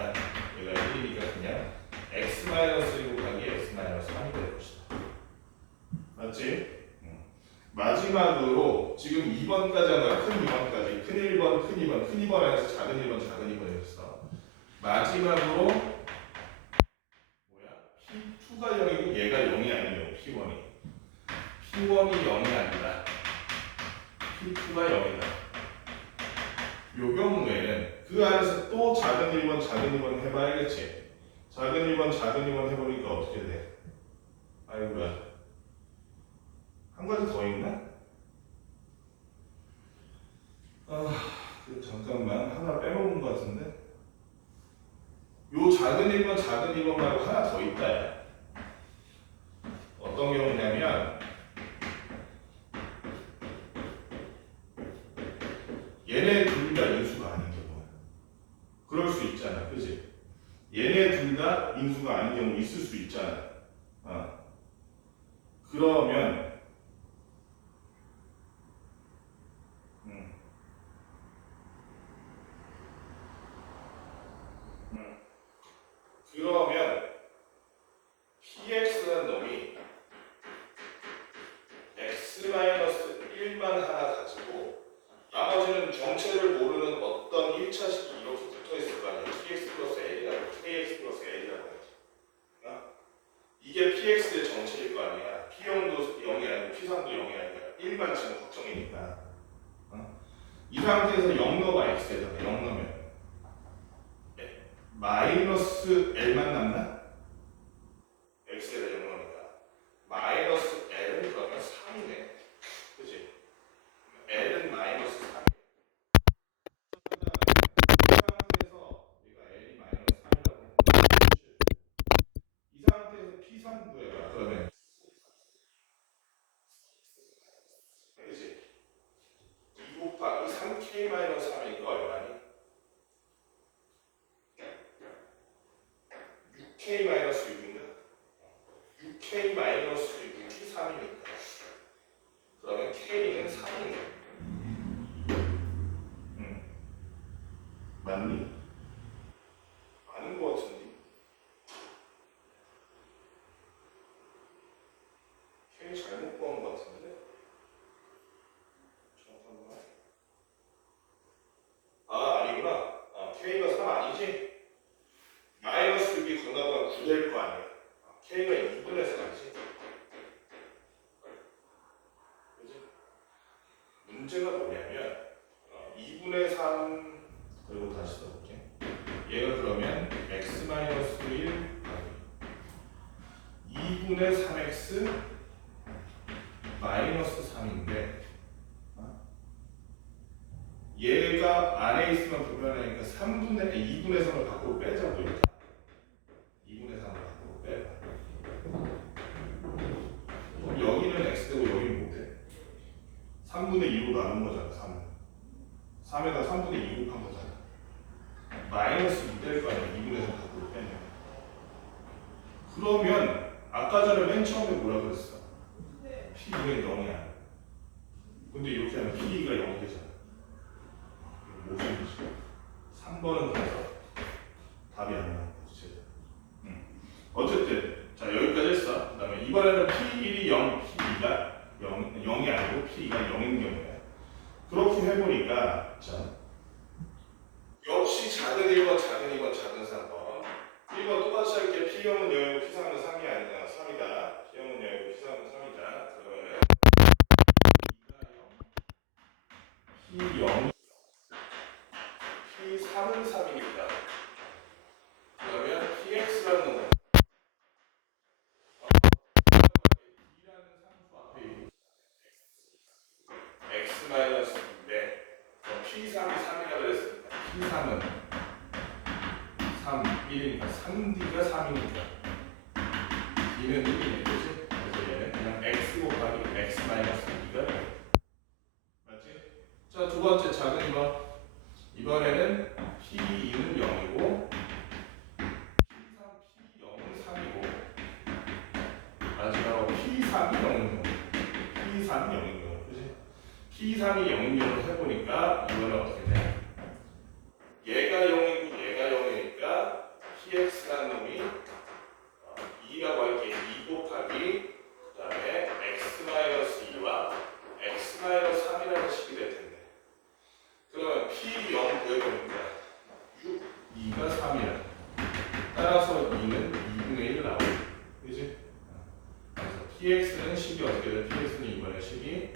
얘가 1이니까 그냥 X-1 곱하기 X-3이 될 것이다. 맞지? 마지막으로 지금 2번까지 한 거야. 큰 2번까지. 큰 1번, 큰 2번, 큰 2번 안에서 작은 1번, 작은 2번이었어. 마지막으로 뭐야? P2가 0이고 얘가 0이 아니에요. P1이. P1이 0이 아니다. P2가 0이다. 요 경우에는 그 안에서 또 작은 1번, 작은 2번 해봐야겠지. 작은 1번, 작은 2번 해보니까 어떻게 돼? 아이고야. 한 가지 더 있나? 잠깐만. 하나 빼먹은 것 같은데? 요 작은 1번, 작은 2번 말고 하나 더 있다. 야. 어떤 경우냐면 얘네 둘 다 인수가 아닌 경우야. 그럴 수 있잖아. 그치? 얘네 둘 다 인수가 아닌 경우 있을 수 있잖아. 그러면 그러면 PX라는 놈이 X-1만 하나 가지고 나머지는 정체를 모르는 어떤 1차식이 이렇게 붙어 있을 거 아니야. PX 플러스 L이라고, KX 플러스 L이라고. 상태에서 0 넣어봐. x에다가 0 넣으면 마이너스 L만 남나? x에다 0 넣으니까 마이너스 L은 그러면 3이네. 그치? L은 마이너스 3. 이 상태에서 얘가 L이 마이너스 3이라고 이 상태에서 P3 구해봐. 그러면 그치? 2 곱하기 3K 마이너스 3이니까 얼마니? 6K 마이너스 6인가? 6K 마이너스 6이 3이니까 그러면 K는 3이네. 맞니? 아는 거 같은데? K 잘못 구한 거 같은데? 잠깐만. 아, 아니구나. K가 3 아니지? 마이너스 6이 건너가 9될 거 아니야. K가 2분의 3이지. 그지? 문제가 뭐냐면 2분의 3 그리고 다시 써볼게. 얘가 그러면 x-1 2분의 3x 마이너스 3인데 얘가 안에 있으면 불편하니까 2분의 3을 밖으로 빼자고 이렇게 2분의 3을 밖으로 빼봐. 그럼 여기는 x되고 여기는 뭐돼? 3분의 2로 나눈 거잖아. 3에다 3분의 2 곱한 거잖아. 마이너스 2 될 거 아니야. 2분의 3 밖으로 빼면. 그러면 아까 전에 맨 처음에 뭐라 그랬어? P분의 0이야. 근데 이렇게 하면 P가 0이 되잖아. 무슨 뜻이야? 3번은 그래서 답이 안 나온 거지. 어쨌든 자 여기까지 했어. 그 다음에 이번에는 P1이 0, P2가 0이 아니고 P가 0인 경우에 그렇게 해보니까 자 역시 작은 1번, 작은 2번, 작은 3번 1번 똑같이 할게. P0은 0이고 P3은 3이 아니라 3이다. P0은 0이고 P3은 3이다. 그러면 P0 P3은 3이니까 그러면 PX라는 놈은 B라는 상수 앞에 X-2인데 P3이 3이라고 그랬으니까 P3은 3, 1이니까 3D가 3이니까 D는 1이네. 그치? 그래서 얘는 그냥 X 곱하기 X-2가 맞지? 자, 두 번째 작은 2번 이번에는 P2는 0이고 P0은 3이고 마지막으로 P3이 0인 경우 P3이 0인 경우 그치? P3이 0인 경우를 해보니까 이거는 어떻게 돼? 얘가 0이고 얘가 0이니까 PX라는 놈이 2라고 할게. 2 곱하기 그 다음에 X-2와 X-3이라는 식이 될 텐데 그러면 P0 구해보니까 6, 2가 3이야. 따라서 2는 2분의 1 나오고 그지? 그래서 PX는 식이 어떻게 돼? PX는 이번에 식이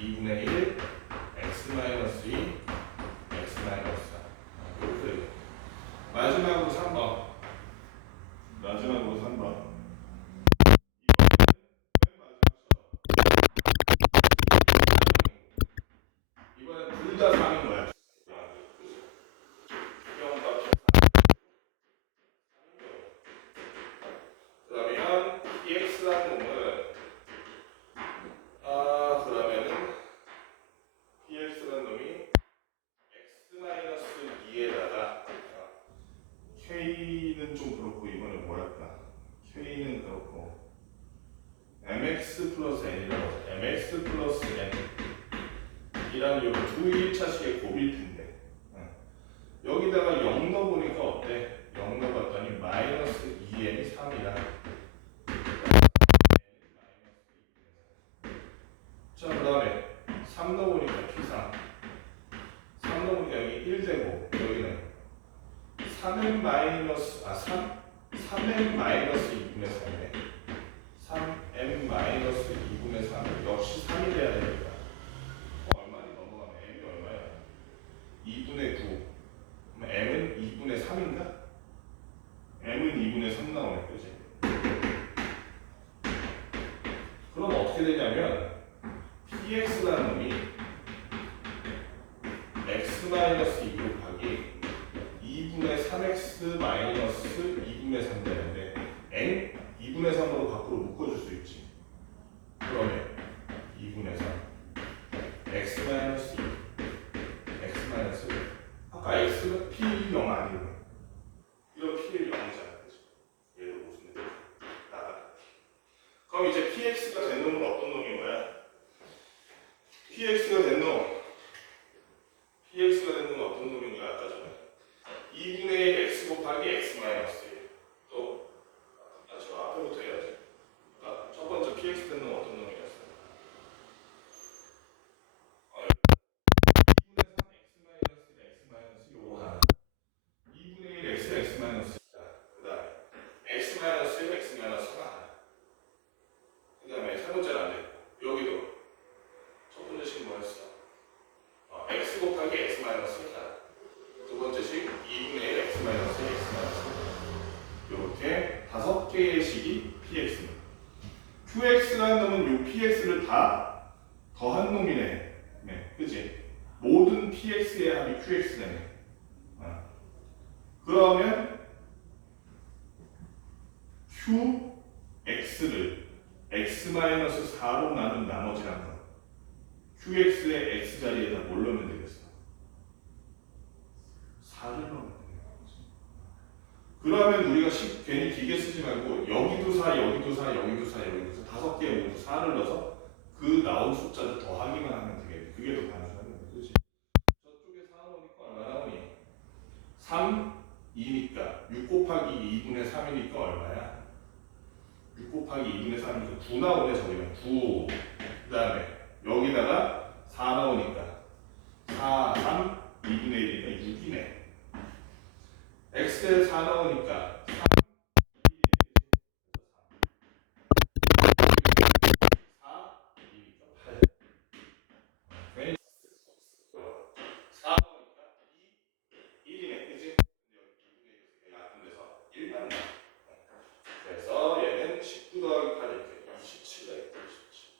2분의 1 X-2 X-4 이렇게 되겠다. 마지막으로 3번 마지막으로 3번 이번엔 둘 다 3인 거야. 그러면 PX라는 놈은 그러면은 PX라는 놈이 X-2에다가 K는 좀 그렇고 이번에 뭐랄까 K는 그렇고 MX 플러스 N이라고 하죠. MX 플러스 N 이라는 요거 두 1차식의 곱일 텐데 여기다가 0 넣어보니까 어때? 0 넣어봤더니 마이너스 2n이 3이다. 자, 그 다음에 3 넣어보니까 P3 3 넣어보니까 여기 1 되고 여기는 3n 마이너스 3n 마이너스 2분의 3이네. 3n 마이너스 2분의 3 역시 3이 돼야 되니까 얼마니 넘어가면 n이 얼마야? 어떻게 되냐면 px라는 놈이 x-2 곱하기 2분의 3x 마이너스 2분의 3 되는데 n 2분의 3으로 밖으로 묶어줄 수 있지. 그러면 2분의 3 x 마이너스 2 x 마이너스 아까 x가 p 0 아니에요. 이런 p를 0이잖아. 그죠? 얘도 무슨 일 나가. 그럼 이제 px가 된 놈은 어떤 놈인 거야? px가 된 놈. px가 된 놈은 어떤 놈인 거야? 아까 전에 2분의 1 x 곱하기 x 마이너스 1. 또 저 앞에부터 해야지. 아, 첫 번째 px 된 놈은 어떤 놈이었어? 2분의 3 x 마이너스 1 x 마이너스 x 마이너스 그 다음에 x 마이너스 1 x 마이너스 4. 그 다음에 세 번째는 안 됐고 여기도 첫 번째 식 뭐였어? x 곱하기 x 마이너스 4. 두 번째 식 2분의 1 x 마이너스 1 x 마이너스 4. 이렇게 5개의 식이 px입니다. qx라는 놈은 이 px를 다 더한 놈이네. 네, 그치? 모든 px의 합이 qx네. 그러면 qx를 x-4로 나눈 나머지란 거 qx의 x자리에다 뭘 넣으면 되겠어? 4를 넣으면 되는 거지. 그러면 우리가 괜히 기계 쓰지 말고 여기도 4, 여기도 4, 여기도 4, 여기도 4 5개 모두 4를 넣어서 그 나온 숫자를 더하기만 하면 되겠네. 그게 더 단순한 거야. 그렇지? 저쪽에 4 나오니까 얼마 나오니? 3, 2니까 6 곱하기 2분의 3이니까 얼마야? 6 곱하기 2분의 3이니까 9 나오네. 저기는 9. 그 다음에 여기다가 4 나오니까 4, 3, 2분의 1이니까 6이네. x에 4 나오니까 3, 4, 2니까 8. 괜히 4 나오니까 2, 1이네. 그치? 약분 돼서 1만 나. 그래서 얘는 19 더하기 8 이렇게 27가 있다. 27.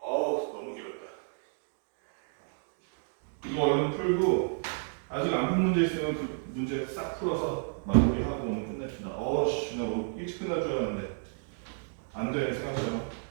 어우 너무 길었다. 이거 얼른 풀고 아직 안 푼 문제 있으면 그 문제 싹 풀어서 마무리하고 오늘 끝냅시다. 어우씨 나 오늘 일찍 끝날 줄 알았는데 안 돼 생각처럼.